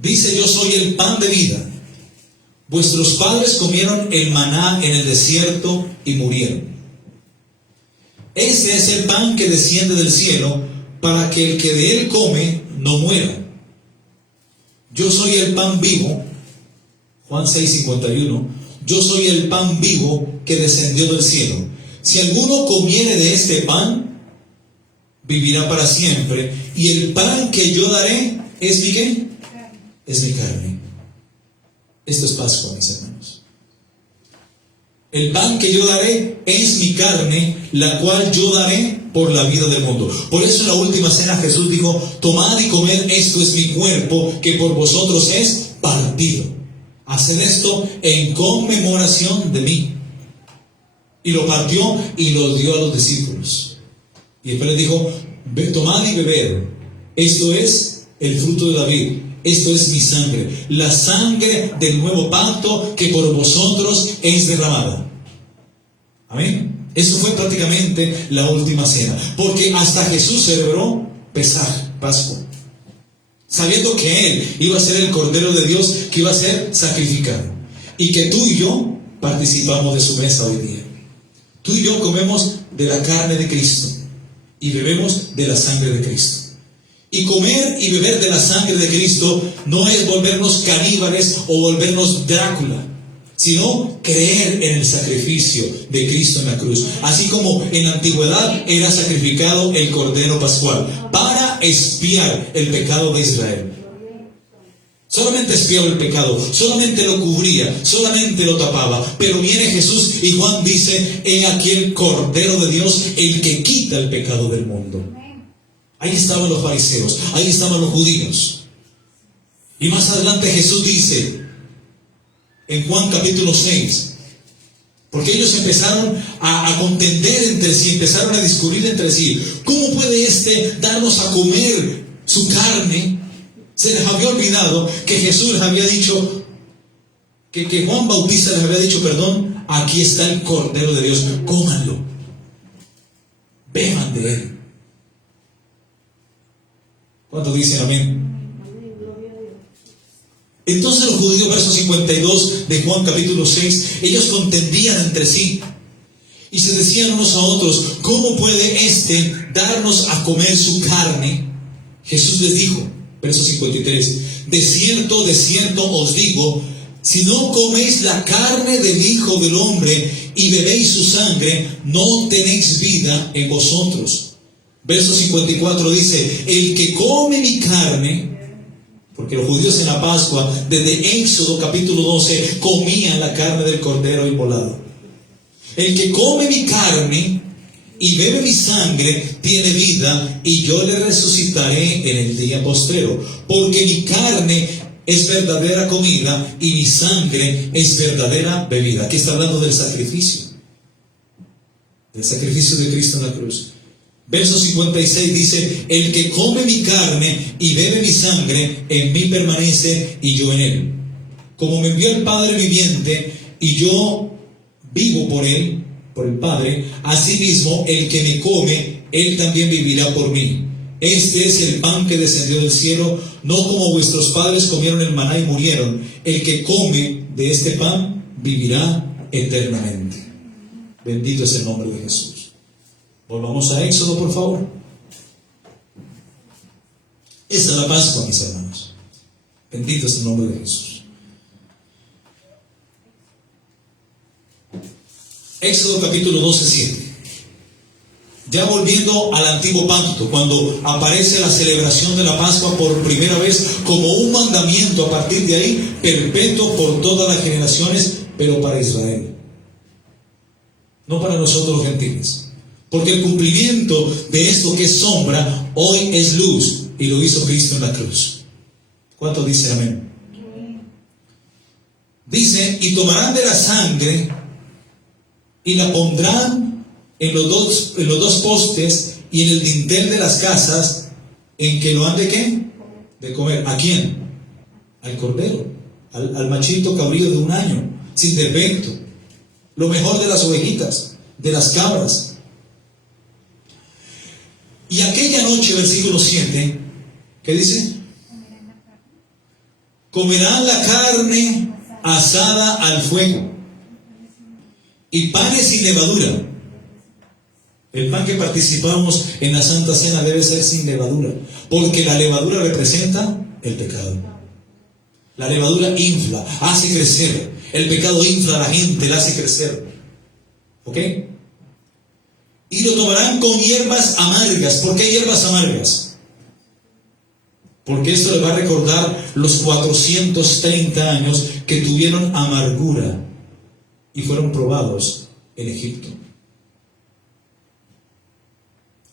Dice, yo soy el pan de vida. Vuestros padres comieron el maná en el desierto y murieron. Este es el pan que desciende del cielo, para que el que de él come no muera. Yo soy el pan vivo. Juan 6:51. Yo soy el pan vivo que descendió del cielo. Si alguno comiere de este pan, vivirá para siempre. Y el pan que yo daré es mi ¿qué? Es mi carne. Esto es Pascua, mis hermanos. El pan que yo daré es mi carne, la cual yo daré por la vida del mundo. Por eso en la última cena Jesús dijo, tomad y comed, esto es mi cuerpo, que por vosotros es partido. Haced esto en conmemoración de mí. Y lo partió y lo dio a los discípulos. Y después les dijo, tomad y bebed, esto es el fruto de la vid. Esto es mi sangre, la sangre del nuevo pacto que por vosotros es derramada. Amén. Eso fue prácticamente la última cena, porque hasta Jesús celebró Pascua, sabiendo que Él iba a ser el Cordero de Dios que iba a ser sacrificado, y que tú y yo participamos de su mesa hoy día. Tú y yo comemos de la carne de Cristo y bebemos de la sangre de Cristo. Y comer y beber de la sangre de Cristo no es volvernos caníbales o volvernos Drácula, sino creer en el sacrificio de Cristo en la cruz. Así como en la antigüedad era sacrificado el Cordero Pascual para expiar el pecado de Israel. Solamente expiaba el pecado, solamente lo cubría, solamente lo tapaba. Pero viene Jesús y Juan dice, he aquí el Cordero de Dios, el que quita el pecado del mundo. Ahí estaban los fariseos, ahí estaban los judíos. Y más adelante Jesús dice, en Juan capítulo 6, porque ellos empezaron a contender entre sí, empezaron a discutir entre sí. ¿Cómo puede darnos a comer su carne? Se les había olvidado que Jesús les había dicho, que Juan Bautista les había dicho, perdón, aquí está el Cordero de Dios, cómanlo, beban de él. ¿Cuántos dicen amén? Entonces los judíos, verso 52 de Juan capítulo 6, ellos contendían entre sí y se decían unos a otros, ¿cómo puede darnos a comer su carne? Jesús les dijo, verso 53, de cierto os digo, si no coméis la carne del Hijo del Hombre y bebéis su sangre, no tenéis vida en vosotros. Verso 54 dice, el que come mi carne, porque los judíos en la Pascua, desde Éxodo capítulo 12, comían la carne del cordero inmolado. El que come mi carne y bebe mi sangre tiene vida, y yo le resucitaré en el día postrero. Porque mi carne es verdadera comida y mi sangre es verdadera bebida. Aquí está hablando del sacrificio de Cristo en la cruz. Verso 56 dice: el que come mi carne y bebe mi sangre, en mí permanece y yo en él. Como me envió el Padre viviente y yo vivo por él, por el Padre, asimismo el que me come, él también vivirá por mí. Este es el pan que descendió del cielo, no como vuestros padres comieron el maná y murieron. El que come de este pan vivirá eternamente. Bendito es el nombre de Jesús. Volvamos a Éxodo, por favor. Esa es la Pascua, mis hermanos. Bendito es el nombre de Jesús. Éxodo capítulo 12, 7. Ya volviendo al antiguo pacto, cuando aparece la celebración de la Pascua por primera vez como un mandamiento a partir de ahí, perpetuo por todas las generaciones, pero para Israel, no para nosotros los gentiles. Porque el cumplimiento de esto que es sombra, hoy es luz, y lo hizo Cristo en la cruz. ¿Cuántos dicen amén? Dice: y tomarán de la sangre y la pondrán en los dos postes y en el dintel de las casas en que lo han de ¿qué? De comer. ¿A quién? Al cordero, al machito cabrío de 1 año, sin defecto, lo mejor de las ovejitas, de las cabras. Y aquella noche, versículo 7, ¿qué dice? Comerán la carne asada al fuego y panes sin levadura. El pan que participamos en la Santa Cena debe ser sin levadura, porque la levadura representa el pecado. La levadura infla, hace crecer. El pecado infla a la gente, la hace crecer. ¿Ok? Y lo tomarán con hierbas amargas. ¿Por qué hierbas amargas? Porque esto le va a recordar los 430 años que tuvieron amargura y fueron probados en Egipto.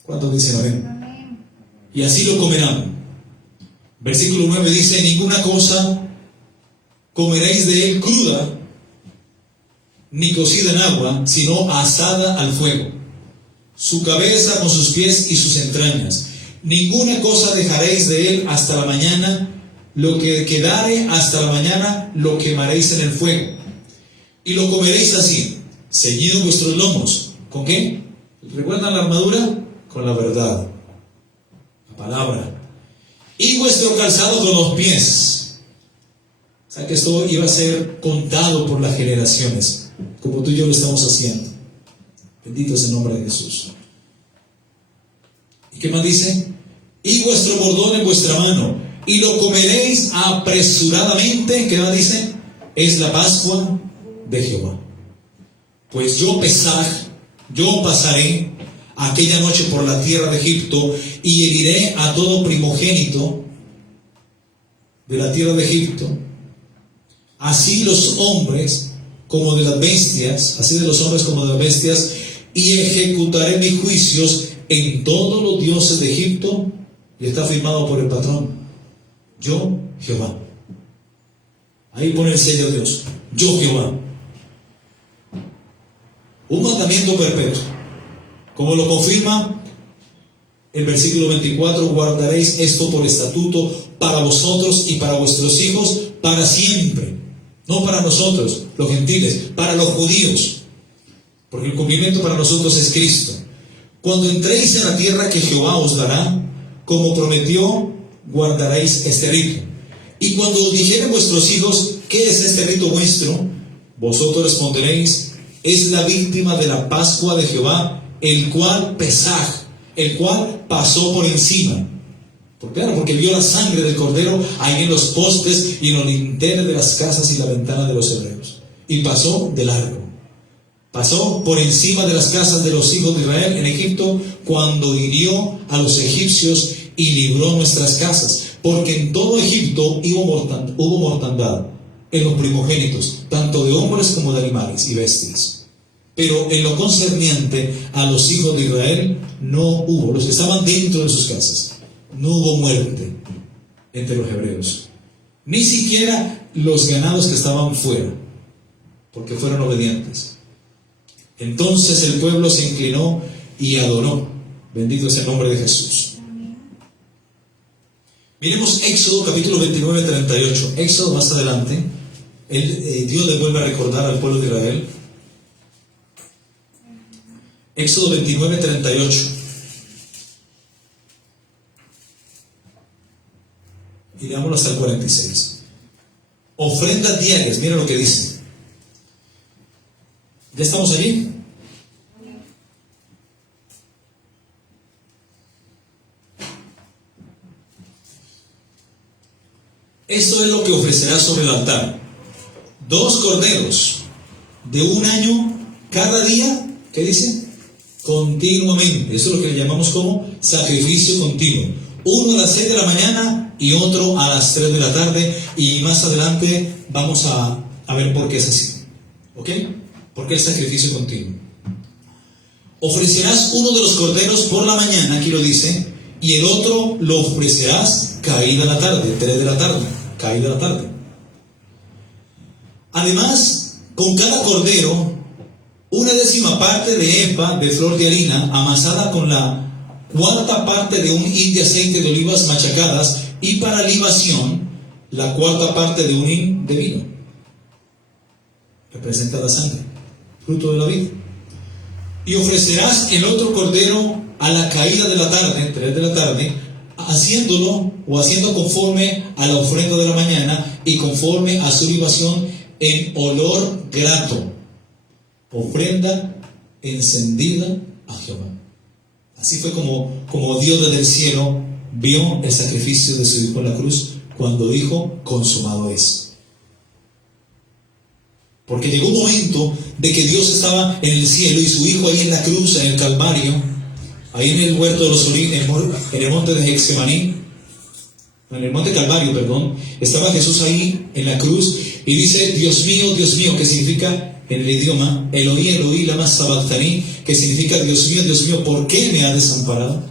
¿Cuántos dicen amén? Y así lo comerán. Versículo 9 dice: ninguna cosa comeréis de él cruda, ni cocida en agua, sino asada al fuego. Su cabeza con sus pies y sus entrañas. Ninguna cosa dejaréis de él hasta la mañana. Lo que quedare hasta la mañana lo quemaréis en el fuego. Y lo comeréis así, ceñidos vuestros lomos. ¿Con qué? ¿Recuerdan la armadura? Con la verdad, la palabra. Y vuestro calzado con los pies. O sea que esto iba a ser contado por las generaciones, como tú y yo lo estamos haciendo. Bendito es el nombre de Jesús. ¿Y qué más dice? Y vuestro bordón en vuestra mano, y lo comeréis apresuradamente. ¿Qué más dice? Es la Pascua de Jehová. Pues yo pasaré aquella noche por la tierra de Egipto, y heriré a todo primogénito de la tierra de Egipto, así los hombres como de las bestias, así de los hombres como de las bestias, y ejecutaré mis juicios en todos los dioses de Egipto. Y está firmado por el patrón: yo, Jehová. Ahí pone el sello de Dios: yo, Jehová. Un mandamiento perpetuo, como lo confirma el versículo 24: guardaréis esto por estatuto para vosotros y para vuestros hijos para siempre. No para nosotros, los gentiles, para los judíos, porque el cumplimiento para nosotros es Cristo. Cuando entréis en la tierra que Jehová os dará, como prometió, guardaréis este rito. Y cuando os dijeren vuestros hijos: ¿qué es este rito vuestro?, vosotros responderéis: es la víctima de la Pascua de Jehová, el cual pasó por encima. Porque vio la sangre del cordero ahí en los postes y en los linternas de las casas y la ventana de los hebreos. Y pasó de largo. Pasó por encima de las casas de los hijos de Israel en Egipto, cuando hirió a los egipcios y libró nuestras casas. Porque en todo Egipto hubo mortandad en los primogénitos, tanto de hombres como de animales y bestias. pero en lo concerniente a los hijos de Israel no hubo. Los que estaban dentro de sus casas, no hubo muerte entre los hebreos, ni siquiera los ganados que estaban fuera, porque fueron obedientes. Entonces el pueblo se inclinó y adoró. Bendito es el nombre de Jesús. Miremos Éxodo capítulo 29, 38. Éxodo más adelante. Dios le vuelve a recordar al pueblo de Israel. Éxodo 29, 38. Y leámoslo hasta el 46. Ofrendas diarias, mira lo que dice. ¿Ya estamos allí? Esto es lo que ofrecerás sobre el altar: 2 corderos de 1 año cada día. ¿Qué dice? Continuamente. Eso es lo que le llamamos como sacrificio continuo. Uno a las 6 de la mañana y otro a las 3 de la tarde. Y más adelante vamos a ver por qué es así. ¿Ok? ¿Por qué el sacrificio continuo? Ofrecerás uno de los corderos por la mañana, aquí lo dice, y el otro lo ofrecerás caída la tarde, 3 de la tarde, caída la tarde. Además, con cada cordero, 1/10 parte de efa de flor de harina amasada con la 1/4 parte de un hin de aceite de olivas machacadas, y para libación, la 1/4 parte de un hin de vino. Representa la sangre, fruto de la vida. Y ofrecerás el otro cordero a la caída de la tarde, 3 de la tarde, haciendo conforme a la ofrenda de la mañana y conforme a su libación en olor grato, ofrenda encendida a Jehová. Así fue como Dios desde el cielo vio el sacrificio de su Hijo en la cruz, cuando dijo: consumado es. Porque llegó un momento de que Dios estaba en el cielo y su Hijo ahí en la cruz, en el Calvario, ahí en el huerto de los olivos, en el monte de Getsemaní, en el monte Calvario, perdón, estaba Jesús ahí en la cruz y dice: Dios mío, que significa en el idioma Eloí, Eloí, lama sabactani, que significa Dios mío, ¿por qué me has desamparado?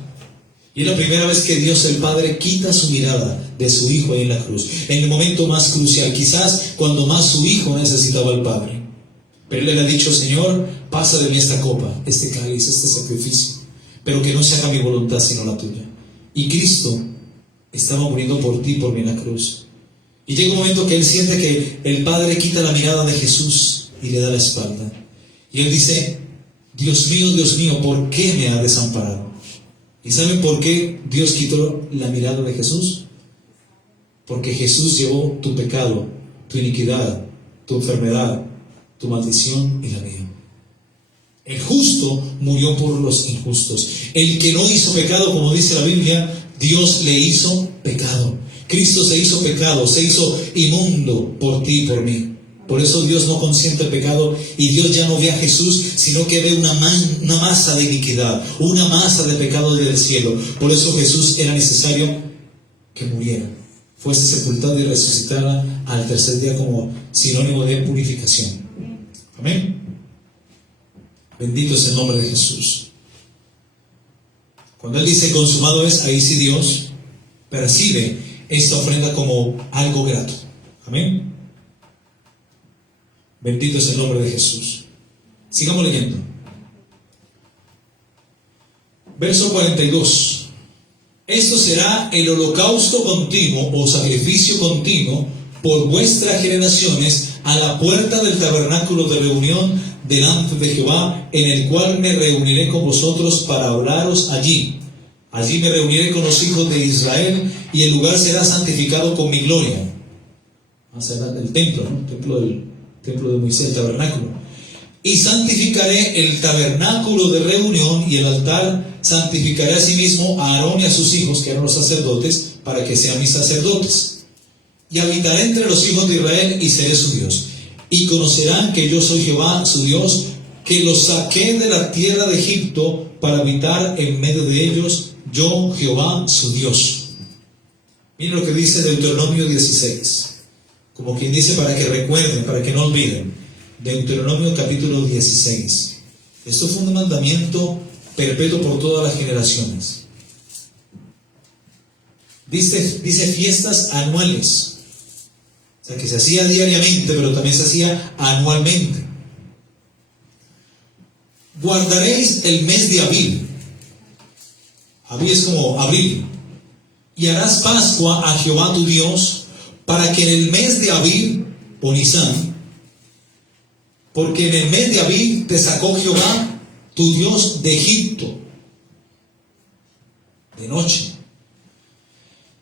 Y es la primera vez que Dios el Padre quita su mirada de su Hijo ahí en la cruz, en el momento más crucial, quizás cuando más su Hijo necesitaba al Padre. Pero Él le ha dicho: Señor, pasa de mí esta copa, este cáliz, este sacrificio, pero que no se haga mi voluntad sino la tuya. Y Cristo estaba muriendo por ti, por mí en la cruz. Y llega un momento que Él siente que el Padre quita la mirada de Jesús y le da la espalda. Y Él dice: Dios mío, ¿por qué me has desamparado? ¿Y saben por qué Dios quitó la mirada de Jesús? Porque Jesús llevó tu pecado, tu iniquidad, tu enfermedad, tu maldición y la mía. El justo murió por los injustos. El que no hizo pecado, como dice la Biblia, Dios le hizo pecado. Cristo se hizo pecado, se hizo inmundo por ti y por mí. Por eso Dios no consiente el pecado, y Dios ya no ve a Jesús, sino que ve una masa de iniquidad, una masa de pecado desde el cielo. Por eso Jesús era necesario que muriera, fuese sepultado y resucitara al tercer día como sinónimo de purificación. Amén. Bendito es el nombre de Jesús. Cuando Él dice consumado es, ahí sí Dios percibe esta ofrenda como algo grato. Amén. Bendito es el nombre de Jesús. Sigamos leyendo. Verso 42. Esto será el holocausto continuo o sacrificio continuo por vuestras generaciones a la puerta del tabernáculo de reunión delante de Jehová, en el cual me reuniré con vosotros para hablaros allí. Allí me reuniré con los hijos de Israel, y el lugar será santificado con mi gloria. Más adelante el templo, ¿no? El templo de Moisés, el tabernáculo. Y santificaré el tabernáculo de reunión y el altar. Santificaré asimismo a Aarón y a sus hijos, que eran los sacerdotes, para que sean mis sacerdotes. Y habitaré entre los hijos de Israel y seré su Dios. Y conocerán que yo soy Jehová, su Dios, que los saqué de la tierra de Egipto para habitar en medio de ellos, yo Jehová, su Dios. Miren lo que dice Deuteronomio 16. Como quien dice, para que recuerden, para que no olviden. Deuteronomio capítulo 16. Esto fue un mandamiento perpetuo por todas las generaciones. Dice fiestas anuales. O sea, que se hacía diariamente, pero también se hacía anualmente. Guardaréis el mes de Abib. Abib es como abril. Y harás Pascua a Jehová tu Dios, para que en el mes de Abib, o Nisan, porque en el mes de Abib te sacó Jehová tu Dios de Egipto, de noche.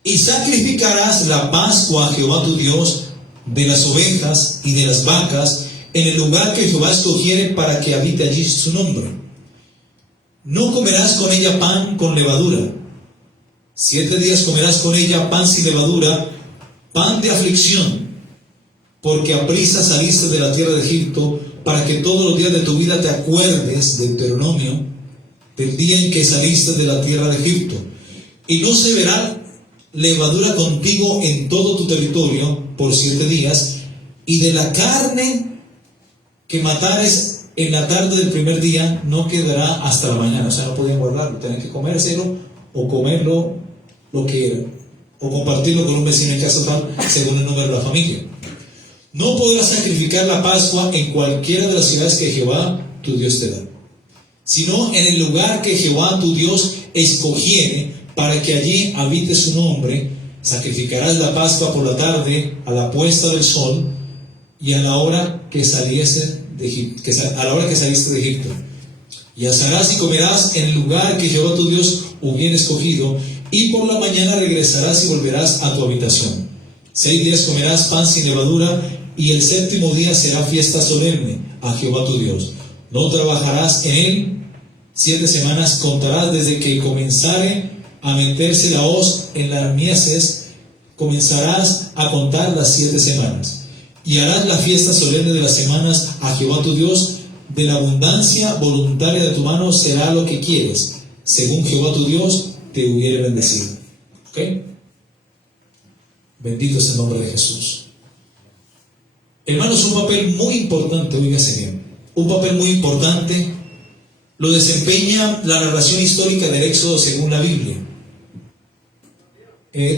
Y sacrificarás la Pascua a Jehová tu Dios de las ovejas y de las vacas en el lugar que Jehová escogiere para que habite allí su nombre. No comerás con ella pan con levadura. 7 días comerás con ella pan sin levadura, pan de aflicción, porque aprisa saliste de la tierra de Egipto, para que todos los días de tu vida te acuerdes, Deuteronomio, del día en que saliste de la tierra de Egipto. Y no se verá levadura contigo en todo tu territorio por 7 días, y de la carne que matares en la tarde del primer día no quedará hasta la mañana. O sea, no podían guardarlo, tenían que comérselo o comerlo lo que era, o compartirlo con un vecino en casa tal, según el número de la familia. No podrás sacrificar la Pascua en cualquiera de las ciudades que Jehová tu Dios te da, sino en el lugar que Jehová tu Dios escogiere para que allí habite su nombre. Sacrificarás la Pascua por la tarde, a la puesta del sol y a la hora que saliese de Egipto, a la hora que saliste de Egipto. Y asarás y comerás en el lugar que Jehová tu Dios hubiere escogido, y por la mañana regresarás y volverás a tu habitación. 6 días comerás pan sin levadura, y el 7º día será fiesta solemne a Jehová tu Dios. No trabajarás en él 7 semanas, contarás desde que comenzare a meterse la hoz en las mieses, comenzarás a contar las 7 semanas. Y harás la fiesta solemne de las semanas a Jehová tu Dios. De la abundancia voluntaria de tu mano será lo que quieres, según Jehová tu Dios te hubiere bendecido. ¿Ok? Bendito es el nombre de Jesús. Hermanos, un papel muy importante, oígase bien, un papel muy importante lo desempeña la narración histórica del Éxodo según la Biblia.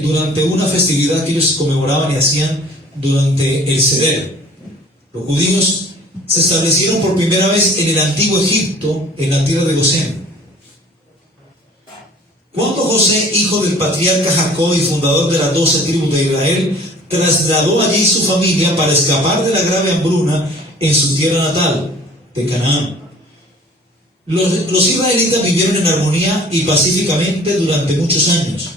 Durante una festividad que ellos conmemoraban y hacían durante el Seder, los judíos se establecieron por primera vez en el antiguo Egipto, en la tierra de Gosén. Cuando José, hijo del patriarca Jacob y fundador de las 12 tribus de Israel, trasladó allí su familia para escapar de la grave hambruna en su tierra natal, de Canaán. Los israelitas vivieron en armonía y pacíficamente durante muchos años,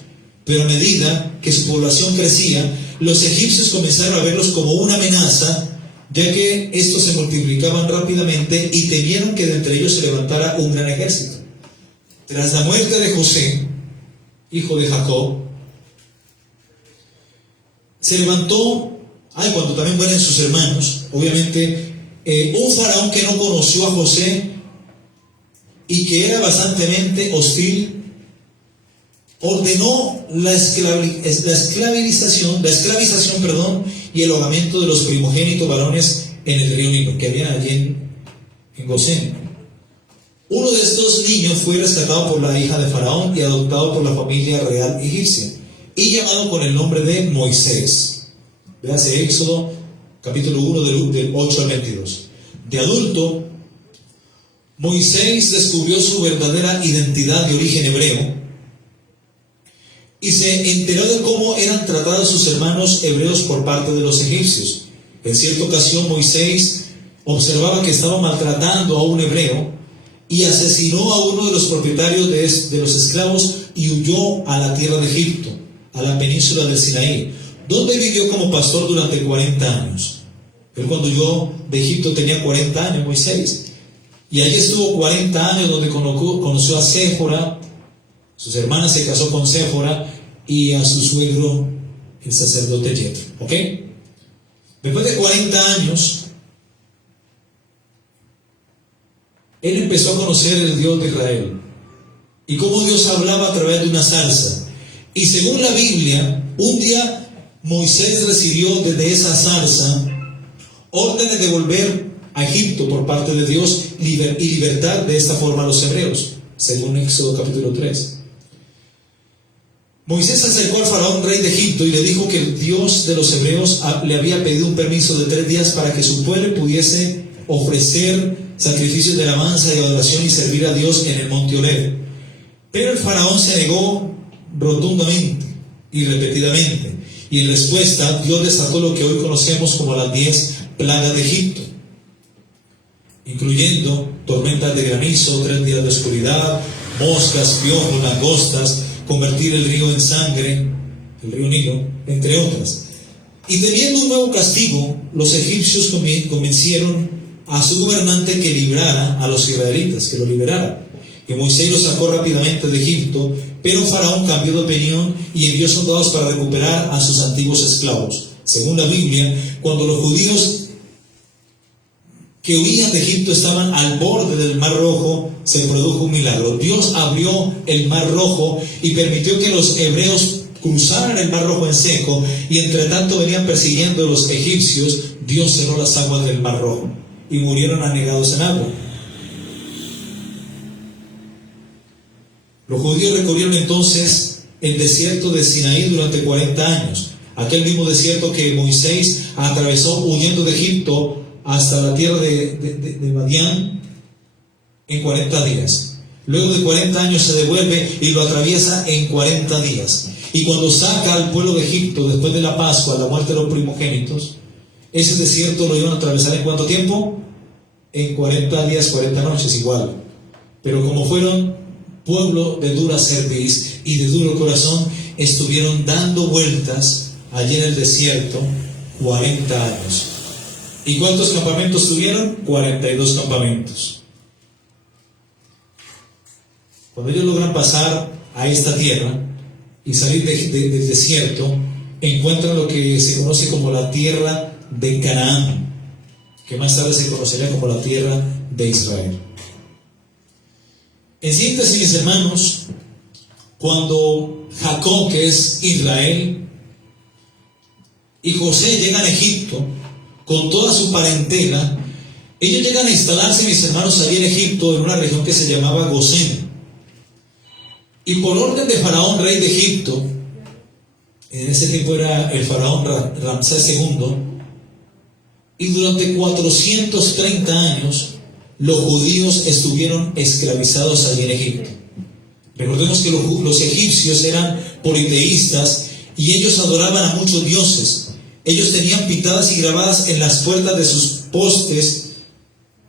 pero a medida que su población crecía, los egipcios comenzaron a verlos como una amenaza, ya que estos se multiplicaban rápidamente y temieron que de entre ellos se levantara un gran ejército. Tras la muerte de José, hijo de Jacob, se levantó, cuando también mueren sus hermanos, obviamente, un faraón que no conoció a José y que era bastante hostil, ordenó la esclavización, y el ahogamiento de los primogénitos varones en el río Nilo, que había allí en Gosén. Uno de estos niños fue rescatado por la hija de Faraón y adoptado por la familia real egipcia, y llamado con el nombre de Moisés. Véase Éxodo, capítulo 1, del 8 al 22. De adulto, Moisés descubrió su verdadera identidad de origen hebreo, y se enteró de cómo eran tratados sus hermanos hebreos por parte de los egipcios. En cierta ocasión, Moisés observaba que estaban maltratando a un hebreo y asesinó a uno de los propietarios de los esclavos y huyó a la tierra de Egipto, a la península del Sinaí, donde vivió como pastor durante 40 años. Él, cuando huyó de Egipto, tenía 40 años, Moisés, y allí estuvo 40 años, donde conoció a Séfora. Sus hermanas se casó con Séfora y a su suegro, el sacerdote Yetro. ¿Ok? Después de 40 años, él empezó a conocer el Dios de Israel y cómo Dios hablaba a través de una zarza. Y según la Biblia, un día Moisés recibió desde esa zarza órdenes de volver a Egipto por parte de Dios y libertar de esta forma a los hebreos, según Éxodo capítulo 3. Moisés se acercó al faraón, rey de Egipto, y le dijo que el Dios de los hebreos le había pedido un permiso de 3 días para que su pueblo pudiese ofrecer sacrificios de alabanza y adoración y servir a Dios en el monte Horeb. Pero el faraón se negó rotundamente y repetidamente, y en respuesta Dios desató lo que hoy conocemos como las 10 plagas de Egipto, incluyendo tormentas de granizo, 3 días de oscuridad, moscas, piojos, langostas, convertir el río en sangre, el río Nilo, entre otras. Y teniendo un nuevo castigo, los egipcios convencieron a su gobernante que librara a los israelitas, que lo liberara. Y Moisés los sacó rápidamente de Egipto, pero Faraón cambió de opinión y envió soldados para recuperar a sus antiguos esclavos. Según la Biblia, cuando los judíos que huían de Egipto estaban al borde del Mar Rojo, se produjo un milagro. Dios abrió el Mar Rojo y permitió que los hebreos cruzaran el Mar Rojo en seco, y entre tanto venían persiguiendo a los egipcios. Dios cerró las aguas del Mar Rojo y murieron anegados en agua. Los judíos recorrieron entonces el desierto de Sinaí durante 40 años, aquel mismo desierto que Moisés atravesó huyendo de Egipto hasta la tierra de Madián en 40 días. Luego de 40 años se devuelve y lo atraviesa en 40 días. Y cuando saca al pueblo de Egipto después de la Pascua, la muerte de los primogénitos, ese desierto lo iban a atravesar ¿en cuánto tiempo? En 40 días, 40 noches igual. Pero como fueron pueblo de dura cerviz y de duro corazón, estuvieron dando vueltas allí en el desierto 40 años. ¿Y cuántos campamentos tuvieron? 42 campamentos. Cuando ellos logran pasar a esta tierra y salir del desierto, encuentran lo que se conoce como la tierra de Canaán, que más tarde se conocería como la tierra de Israel. En síntesis, mis hermanos, cuando Jacob, que es Israel, y José llegan a Egipto con toda su parentela, ellos llegan a instalarse, mis hermanos, allí en Egipto, en una región que se llamaba Gosén. Y por orden de Faraón, rey de Egipto, en ese tiempo era el faraón Ramsés II, y durante 430 años los judíos estuvieron esclavizados allí en Egipto. Recordemos que los egipcios eran politeístas y ellos adoraban a muchos dioses. Ellos tenían pintadas y grabadas en las puertas de sus postes,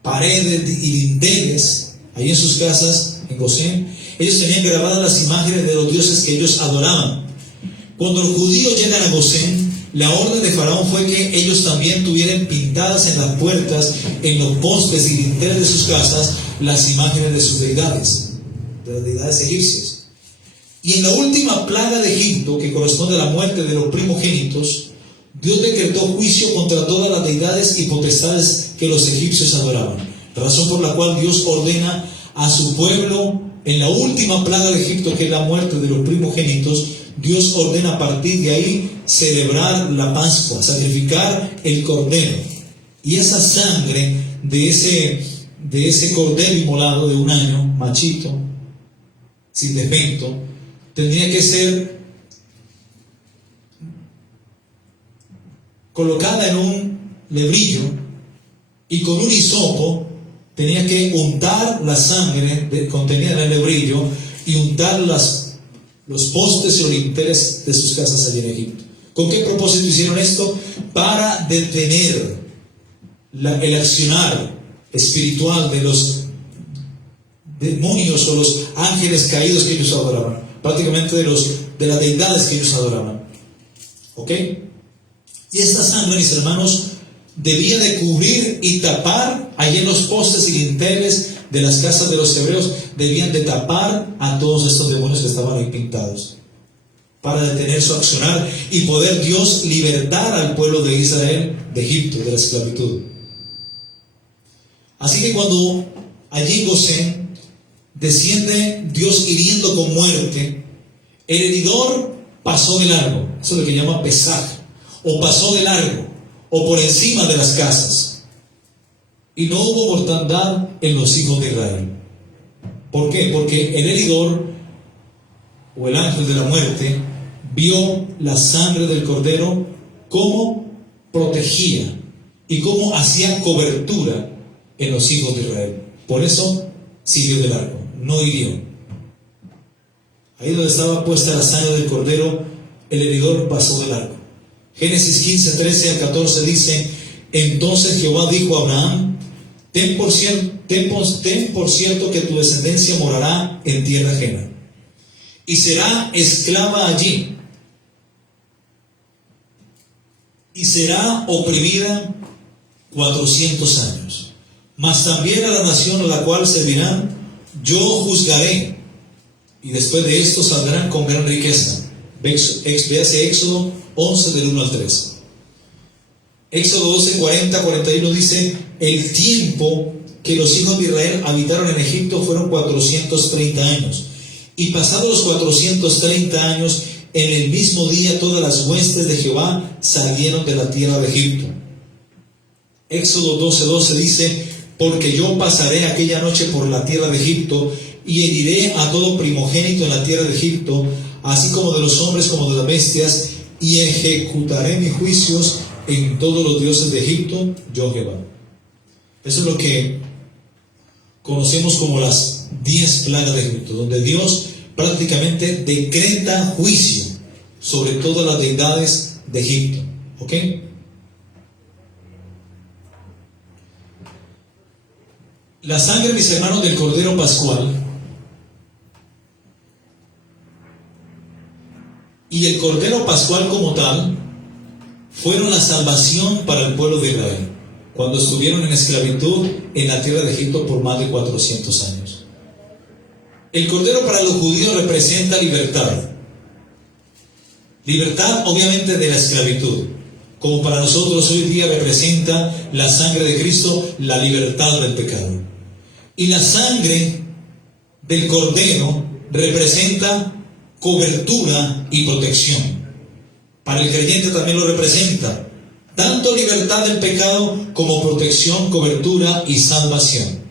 paredes y dinteles, ahí en sus casas, en Gosén. Ellos tenían grabadas las imágenes de los dioses que ellos adoraban. Cuando los judíos llegan a Gosén, la orden de Faraón fue que ellos también tuvieran pintadas en las puertas, en los postes y dinteles de sus casas, las imágenes de sus deidades, de las deidades egipcias. Y en la última plaga de Egipto, que corresponde a la muerte de los primogénitos, Dios decretó juicio contra todas las deidades y potestades que los egipcios adoraban, razón por la cual Dios ordena a su pueblo, en la última plaga de Egipto, que es la muerte de los primogénitos, Dios ordena a partir de ahí celebrar la Pascua, sacrificar el cordero. Y esa sangre de ese cordero inmolado de 1 año, machito, sin defecto, tendría que ser colocada en un lebrillo y con un hisopo tenía que untar la sangre contenida en el lebrillo y untar los postes y los dinteles de sus casas allí en Egipto. ¿Con qué propósito hicieron esto? Para detener el accionar espiritual de los demonios o los ángeles caídos que ellos adoraban, prácticamente de las deidades que ellos adoraban. ¿Ok? Y esta sangre, mis hermanos, debía de cubrir y tapar allí en los postes y dinteles de las casas de los hebreos, debían de tapar a todos estos demonios que estaban ahí pintados, para detener su accionar y poder Dios libertar al pueblo de Israel de Egipto, de la esclavitud. Así que cuando allí en Gosén desciende Dios hiriendo con muerte, el heridor pasó de largo, eso es lo que llama pesaj, o pasó de largo, o por encima de las casas. y no hubo mortandad en los hijos de Israel. ¿Por qué? Porque el heridor o el ángel de la muerte vio la sangre del cordero, cómo protegía y cómo hacía cobertura en los hijos de Israel. Por eso siguió de largo, no hirió. Ahí donde estaba puesta la sangre del cordero, el heridor pasó de largo. Génesis 15, 13 al 14 dice: entonces Jehová dijo a Abraham: ten por cierto que tu descendencia morará en tierra ajena, y será esclava allí, y será oprimida 400 años. Mas también a la nación a la cual servirán, yo juzgaré, y después de esto saldrán con gran riqueza. Véase Éxodo 11 del 1 al 3. Éxodo 12, 40, 41 dice: el tiempo que los hijos de Israel habitaron en Egipto fueron 430 años. Y pasados los 430 años, en el mismo día todas las huestes de Jehová salieron de la tierra de Egipto. Éxodo 12, 12 dice: porque yo pasaré aquella noche por la tierra de Egipto, y heriré a todo primogénito en la tierra de Egipto, así como de los hombres como de las bestias, y ejecutaré mis juicios en todos los dioses de Egipto, yo Jehová. Eso es lo que conocemos como las 10 plagas de Egipto, donde Dios prácticamente decreta juicio sobre todas las deidades de Egipto. ¿Ok? La sangre, mis hermanos, del Cordero Pascual y el Cordero Pascual como tal fueron la salvación para el pueblo de Israel cuando estuvieron en esclavitud en la tierra de Egipto por más de 400 años. El Cordero para los judíos representa libertad. Libertad obviamente de la esclavitud, como para nosotros hoy día representa la sangre de Cristo, la libertad del pecado. Y la sangre del Cordero representa cobertura y protección. Para el creyente también lo representa, tanto libertad del pecado como protección, cobertura y salvación.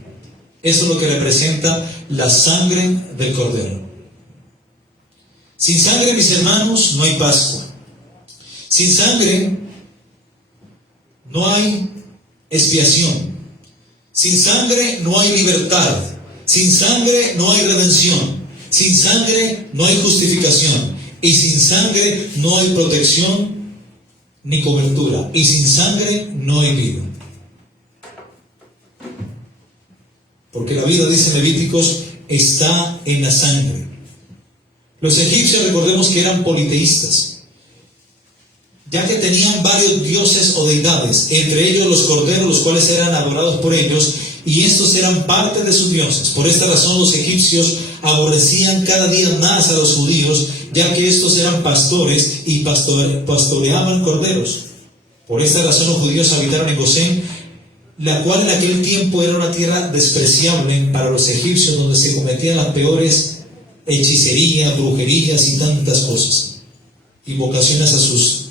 Eso es lo que representa la sangre del Cordero. Sin sangre, mis hermanos, no hay Pascua. Sin sangre no hay expiación. Sin sangre no hay libertad. Sin sangre no hay redención. Sin sangre no hay justificación. Y sin sangre no hay protección ni cobertura. Y sin sangre no hay vida. Porque la vida, dice Levíticos, está en la sangre. Los egipcios, recordemos que eran politeístas, ya que tenían varios dioses o deidades, entre ellos los corderos, los cuales eran adorados por ellos, y estos eran parte de sus dioses. Por esta razón los egipcios aborrecían cada día más a los judíos, ya que estos eran pastores y pastoreaban corderos. Por esta razón los judíos habitaron en Gosén, la cual en aquel tiempo era una tierra despreciable para los egipcios, donde se cometían las peores hechicerías, brujerías y tantas cosas, invocaciones a sus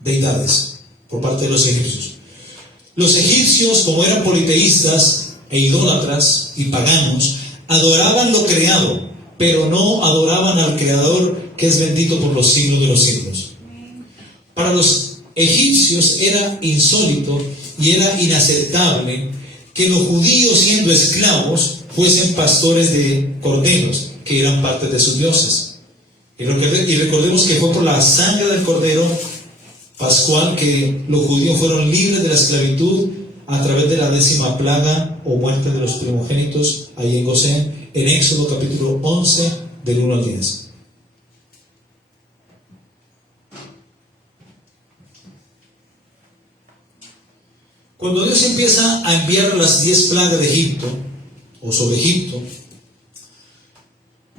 deidades por parte de los egipcios. Los egipcios, como eran politeístas e idólatras y paganos, adoraban lo creado, pero no adoraban al Creador, que es bendito por los siglos de los siglos. Para los egipcios era insólito y era inaceptable que los judíos, siendo esclavos, fuesen pastores de corderos, que eran parte de sus dioses. Y recordemos que fue por la sangre del Cordero Pascual que los judíos fueron libres de la esclavitud a través de la 10ª plaga o muerte de los primogénitos ahí en Gosén, en Éxodo capítulo 11 del 1 al 10. Cuando Dios empieza a enviar las 10 plagas de Egipto o sobre Egipto,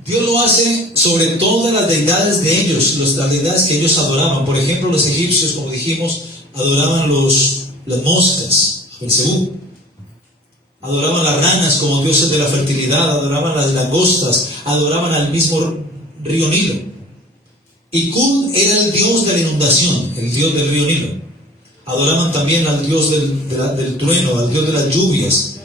Dios lo hace sobre todas las deidades de ellos, las deidades que ellos adoraban. Por ejemplo, los egipcios, como dijimos, adoraban las moscas, a Belcebú. Adoraban las ranas como dioses de la fertilidad, adoraban las langostas, adoraban al mismo río Nilo. Y Kul era el dios de la inundación, el dios del río Nilo. Adoraban también al Dios del trueno, al Dios de las lluvias.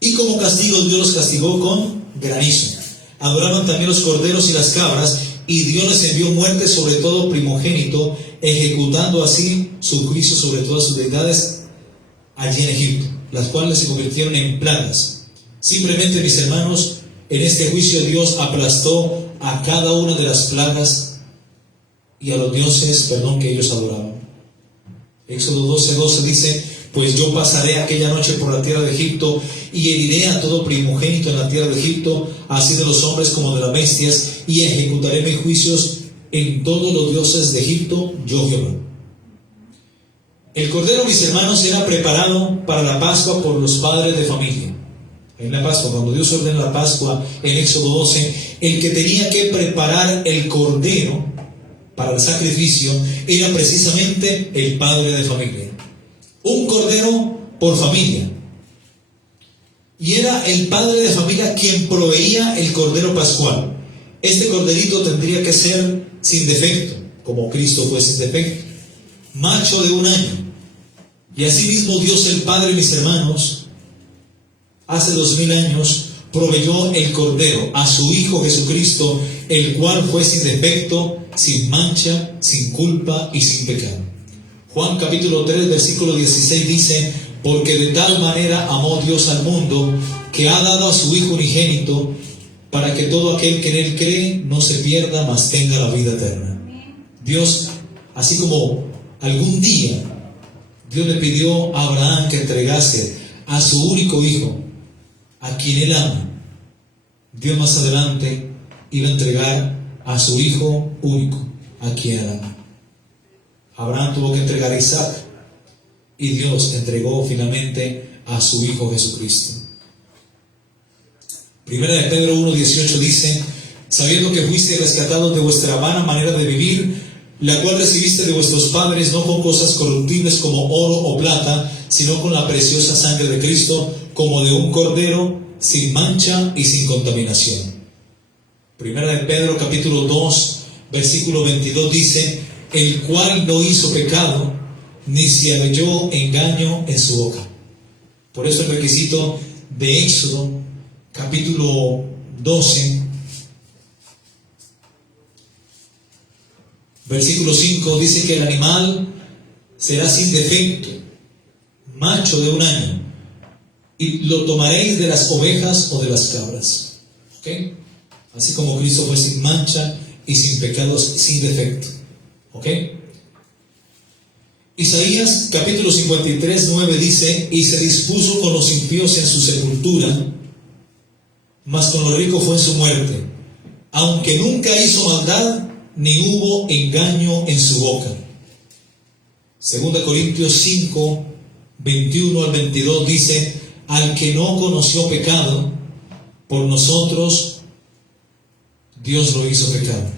Y como castigo Dios los castigó con granizo. Adoraban también los corderos y las cabras, y Dios les envió muerte sobre todo primogénito, ejecutando así su juicio sobre todas sus deidades allí en Egipto, las cuales se convirtieron en plagas. Simplemente, mis hermanos, en este juicio Dios aplastó a cada una de las plagas y a los dioses, que ellos adoraban. Éxodo 12:12 dice: pues yo pasaré aquella noche por la tierra de Egipto y heriré a todo primogénito en la tierra de Egipto, así de los hombres como de las bestias, y ejecutaré mis juicios en todos los dioses de Egipto, yo Jehová. El cordero, mis hermanos, era preparado para la Pascua por los padres de familia. En la Pascua, cuando Dios ordena la Pascua en Éxodo 12, el que tenía que preparar el cordero para el sacrificio era precisamente el padre de familia. Un cordero por familia. Y era el padre de familia quien proveía el cordero pascual. Este corderito tendría que ser sin defecto, como Cristo fue sin defecto, macho de 1 año. Y asimismo Dios el Padre, mis hermanos, hace 2000 años proveyó el cordero a su Hijo Jesucristo, el cual fue sin defecto, sin mancha, sin culpa y sin pecado. Juan capítulo 3 versículo 16 dice: porque de tal manera amó Dios al mundo, que ha dado a su Hijo unigénito, para que todo aquel que en él cree no se pierda, mas tenga la vida eterna. Dios, así como algún día Dios le pidió a Abraham que entregase a su único hijo, a quien él ama, Dios más adelante iba a entregar a su hijo único, a quien él ama. Abraham tuvo que entregar a Isaac, y Dios entregó finalmente a su Hijo Jesucristo. Primera de Pedro 1:18 dice: sabiendo que fuiste rescatados de vuestra vana manera de vivir, la cual recibiste de vuestros padres, no con cosas corruptibles como oro o plata, sino con la preciosa sangre de Cristo, como de un cordero, sin mancha y sin contaminación. Primera de Pedro capítulo 2 versículo 22 dice: el cual no hizo pecado, ni se halló engaño en su boca. Por eso el requisito de Éxodo capítulo 12 versículo 5 dice que el animal será sin defecto, macho de 1 año, y lo tomaréis de las ovejas o de las cabras. ¿Ok? Así como Cristo fue sin mancha y sin pecados, sin defecto. ¿Ok? Isaías capítulo 53:9 dice: y se dispuso con los impíos en su sepultura, mas con los ricos fue en su muerte, aunque nunca hizo maldad, ni hubo engaño en su boca. 2 Corintios 5, 21 al 22 dice: al que no conoció pecado, por nosotros Dios lo hizo pecado,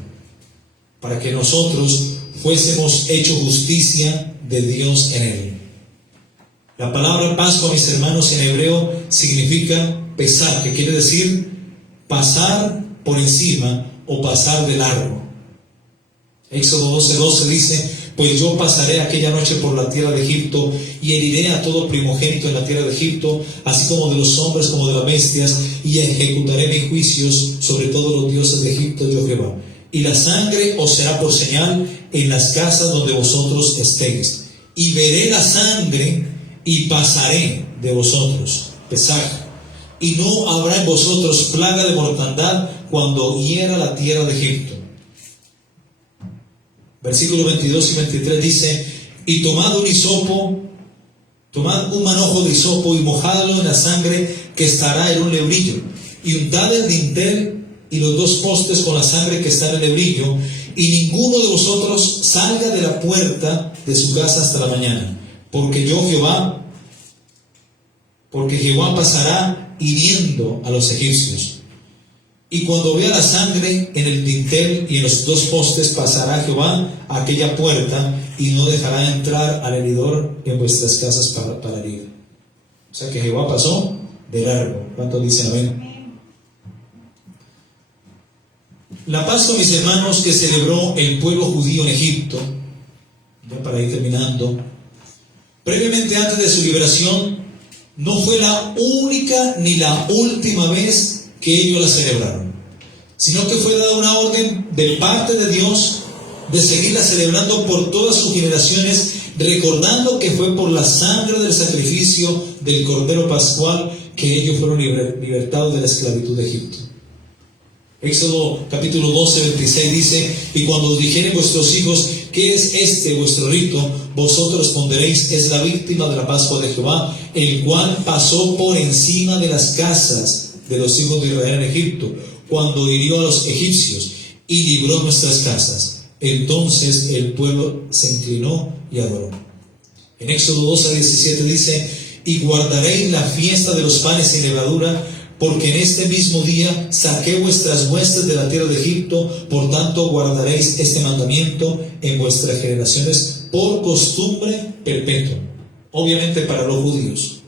para que nosotros fuésemos hecho justicia de Dios en él. La palabra Pascua, mis hermanos, en hebreo significa pesar, que quiere decir pasar por encima o pasar de largo. Éxodo 12:12 dice: pues yo pasaré aquella noche por la tierra de Egipto y heriré a todo primogénito en la tierra de Egipto, así como de los hombres como de las bestias, y ejecutaré mis juicios sobre todos los dioses de Egipto, yo Jehová. Y la sangre os será por señal en las casas donde vosotros estéis. Y veré la sangre y pasaré de vosotros. Pesaj. Y no habrá en vosotros plaga de mortandad cuando hiera la tierra de Egipto. Versículos 22 y 23 dice: y tomad un hisopo, tomad un manojo de hisopo y mojadlo en la sangre que estará en un lebrillo, y untad el dintel y los 2 postes con la sangre que está en el lebrillo, y ninguno de vosotros salga de la puerta de su casa hasta la mañana, porque Jehová pasará hiriendo a los egipcios. Y cuando vea la sangre en el dintel y en los 2 postes, pasará Jehová a aquella puerta y no dejará entrar al heridor en vuestras casas para herir. O sea que Jehová pasó de largo. ¿Cuántos dicen amén? La Pascua, mis hermanos, que celebró el pueblo judío en Egipto, ya para ir terminando, Previamente, antes de su liberación, no fue la única ni la última vez que ellos la celebraron, sino que fue dada una orden de parte de Dios de seguirla celebrando por todas sus generaciones, recordando que fue por la sangre del sacrificio del Cordero Pascual que ellos fueron libertados de la esclavitud de Egipto. Éxodo capítulo 12, 26 dice: y cuando os dijeren vuestros hijos, ¿qué es este vuestro rito?, vosotros responderéis: es la víctima de la Pascua de Jehová, el cual pasó por encima de las casas de los hijos de Israel en Egipto, cuando hirió a los egipcios y libró nuestras casas. Entonces el pueblo se inclinó y adoró. En Éxodo 12, 17 dice: y guardaréis la fiesta de los panes sin levadura, porque en este mismo día saqué vuestras huestes de la tierra de Egipto. Por tanto guardaréis este mandamiento en vuestras generaciones por costumbre perpetua. Obviamente para los judíos.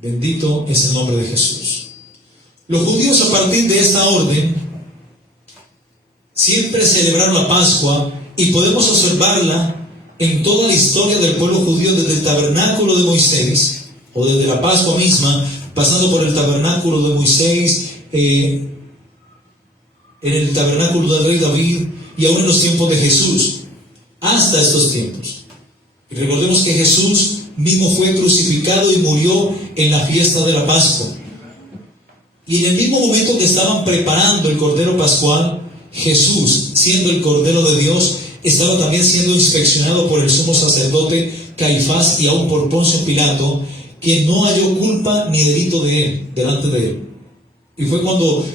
Bendito es el nombre de Jesús. Los judíos, a partir de esta orden, siempre celebraron la Pascua, y podemos observarla en toda la historia del pueblo judío, desde el tabernáculo de Moisés, o desde la Pascua misma, pasando por el tabernáculo de Moisés, en el tabernáculo del rey David, y aún en los tiempos de Jesús, hasta estos tiempos. Y recordemos que Jesús mismo fue crucificado y murió en la fiesta de la Pascua. Y en el mismo momento que estaban preparando el Cordero Pascual, Jesús, siendo el Cordero de Dios, estaba también siendo inspeccionado por el sumo sacerdote Caifás y aún por Poncio Pilato, quien no halló culpa ni delito de él, delante de él. Y fue cuando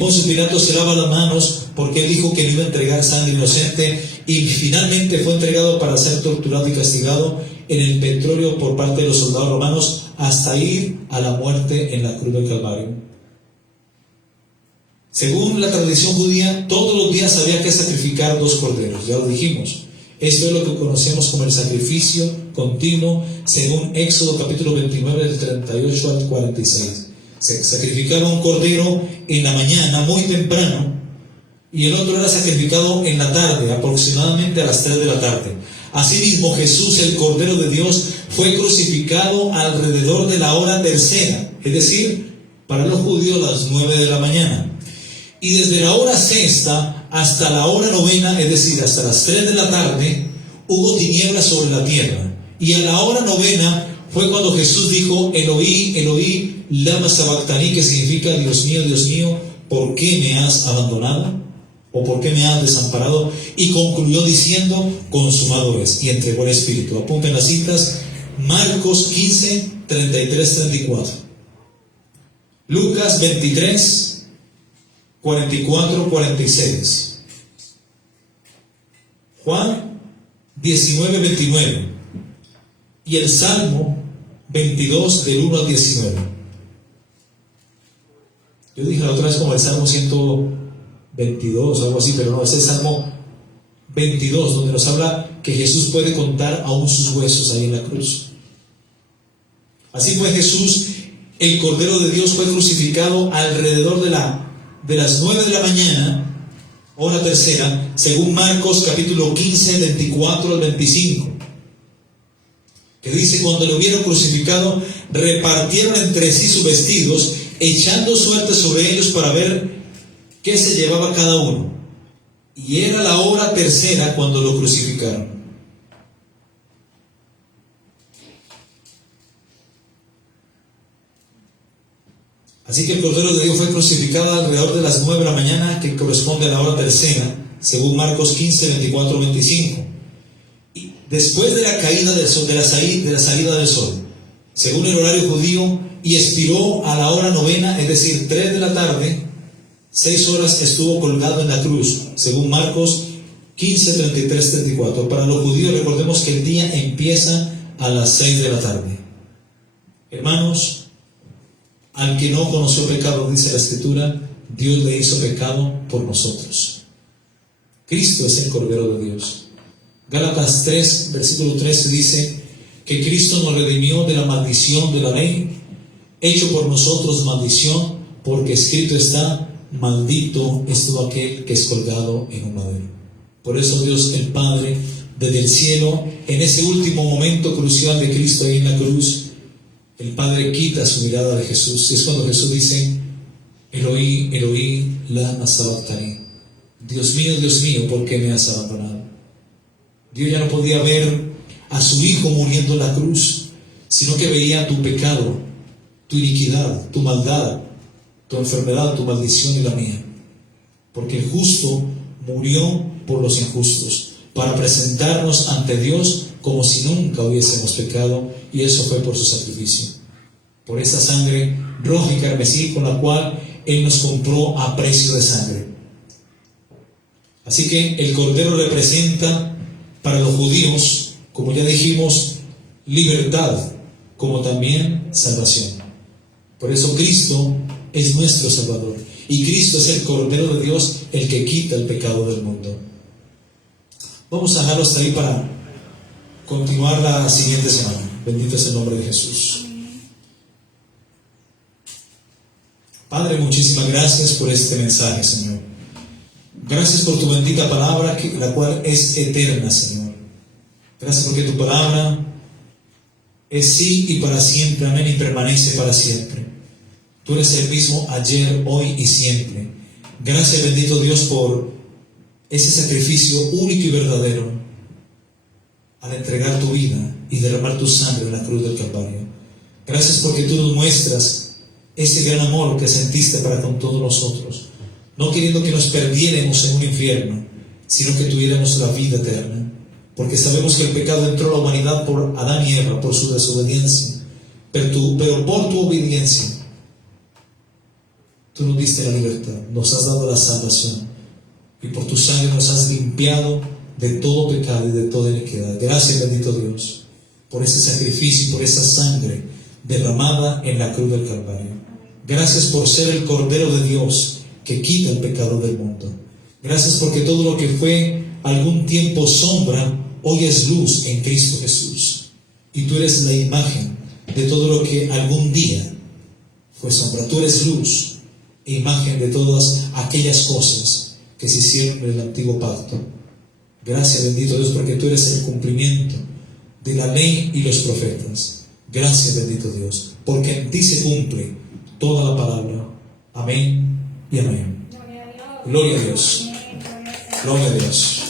Poncio Pilato se lava las manos, porque él dijo que no iba a entregar sangre inocente, y finalmente fue entregado para ser torturado y castigado en el petróleo por parte de los soldados romanos, hasta ir a la muerte en la cruz del Calvario. Según la tradición judía, todos los días había que sacrificar 2 corderos, ya lo dijimos. Esto es lo que conocemos como el sacrificio continuo, según Éxodo capítulo 29, del 38 al 46. Se sacrificaba un cordero en la mañana, muy temprano, y el otro era sacrificado en la tarde, aproximadamente a las 3 de la tarde. Asimismo, Jesús, el Cordero de Dios, fue crucificado alrededor de la hora tercera, es decir, para los judíos las 9 de la mañana. Y desde la hora sexta hasta la hora novena, es decir, hasta las 3 de la tarde, hubo tinieblas sobre la tierra. Y a la hora novena fue cuando Jesús dijo: Eloí, Eloí, lama sabactani, que significa: Dios mío, ¿por qué me has abandonado? ¿O por qué me has desamparado? Y concluyó diciendo: consumado es, y entregó el Espíritu. Apunten las citas: Marcos 15, 33, 34. Lucas 23, 44, 46. Juan 19, 29. Y el Salmo 22, del 1 al 19. Yo dije la otra vez como el Salmo 122, algo así, pero no, es el Salmo 22, donde nos habla que Jesús puede contar aún sus huesos ahí en la cruz. Así pues, Jesús, el Cordero de Dios, fue crucificado alrededor de las 9 de la mañana, hora tercera, según Marcos capítulo 15, 24 al 25, que dice: cuando lo hubieron crucificado, repartieron entre sí sus vestidos, echando suerte sobre ellos para ver qué se llevaba cada uno. Y era la hora tercera cuando lo crucificaron. Así que el Cordero de Dios fue crucificado alrededor de las 9 de la mañana, que corresponde a la hora tercera, según Marcos 15, 24, 25. Y después de la caída del sol, de la salida del sol, según el horario judío, y expiró a la hora novena, es decir, 3 de la tarde, 6 horas estuvo colgado en la cruz, según Marcos 15, 33, 34. Para los judíos, recordemos que el día empieza a las 6 de la tarde. Hermanos, al que no conoció pecado, dice la Escritura, Dios le hizo pecado por nosotros. Cristo es el Cordero de Dios. Gálatas 3, versículo 13 dice que Cristo nos redimió de la maldición de la ley, hecho por nosotros maldición, porque escrito está: maldito es todo aquel que es colgado en un madero. Por eso Dios el Padre desde el cielo, en ese último momento crucial de Cristo ahí en la cruz, el Padre quita su mirada de Jesús. Y es cuando Jesús dice: Eloí, Eloí, lama sabactani. Dios mío, ¿por qué me has abandonado? Dios ya no podía ver a su Hijo muriendo en la cruz, sino que veía tu pecado, tu iniquidad, tu maldad, tu enfermedad, tu maldición y la mía. Porque el justo murió por los injustos, para presentarnos ante Dios como si nunca hubiésemos pecado, y eso fue por su sacrificio, por esa sangre roja y carmesí con la cual Él nos compró a precio de sangre. Así que el Cordero representa para los judíos, como ya dijimos, libertad, como también salvación. Por eso Cristo es nuestro Salvador, y Cristo es el Cordero de Dios, el que quita el pecado del mundo. Vamos a dejarlo hasta ahí para continuar la siguiente semana. Bendito es el nombre de Jesús. Padre, muchísimas gracias por este mensaje, Señor. Gracias por tu bendita palabra, la cual es eterna, Señor. Gracias porque tu palabra es sí y para siempre, amén, y permanece para siempre. Tú eres el mismo ayer, hoy y siempre. Gracias, bendito Dios, por ese sacrificio único y verdadero al entregar tu vida y derramar tu sangre en la cruz del Calvario. Gracias porque tú nos muestras ese gran amor que sentiste para con todos nosotros, no queriendo que nos perdiéramos en un infierno, sino que tuviéramos la vida eterna, porque sabemos que el pecado entró a la humanidad por Adán y Eva, por su desobediencia, pero por tu obediencia tú nos diste la libertad, nos has dado la salvación, y por tu sangre nos has limpiado de todo pecado y de toda iniquidad. Gracias, bendito Dios, por ese sacrificio y por esa sangre derramada en la cruz del Calvario. Gracias por ser el Cordero de Dios que quita el pecado del mundo. Gracias porque todo lo que fue algún tiempo sombra, hoy es luz en Cristo Jesús. Y tú eres la imagen de todo lo que algún día fue sombra. Tú eres luz e imagen de todas aquellas cosas que se hicieron en el antiguo pacto. Gracias, bendito Dios, porque tú eres el cumplimiento de la ley y los profetas. Gracias, bendito Dios, porque en ti se cumple toda la palabra. Amén y amén. Gloria a Dios. Gloria a Dios.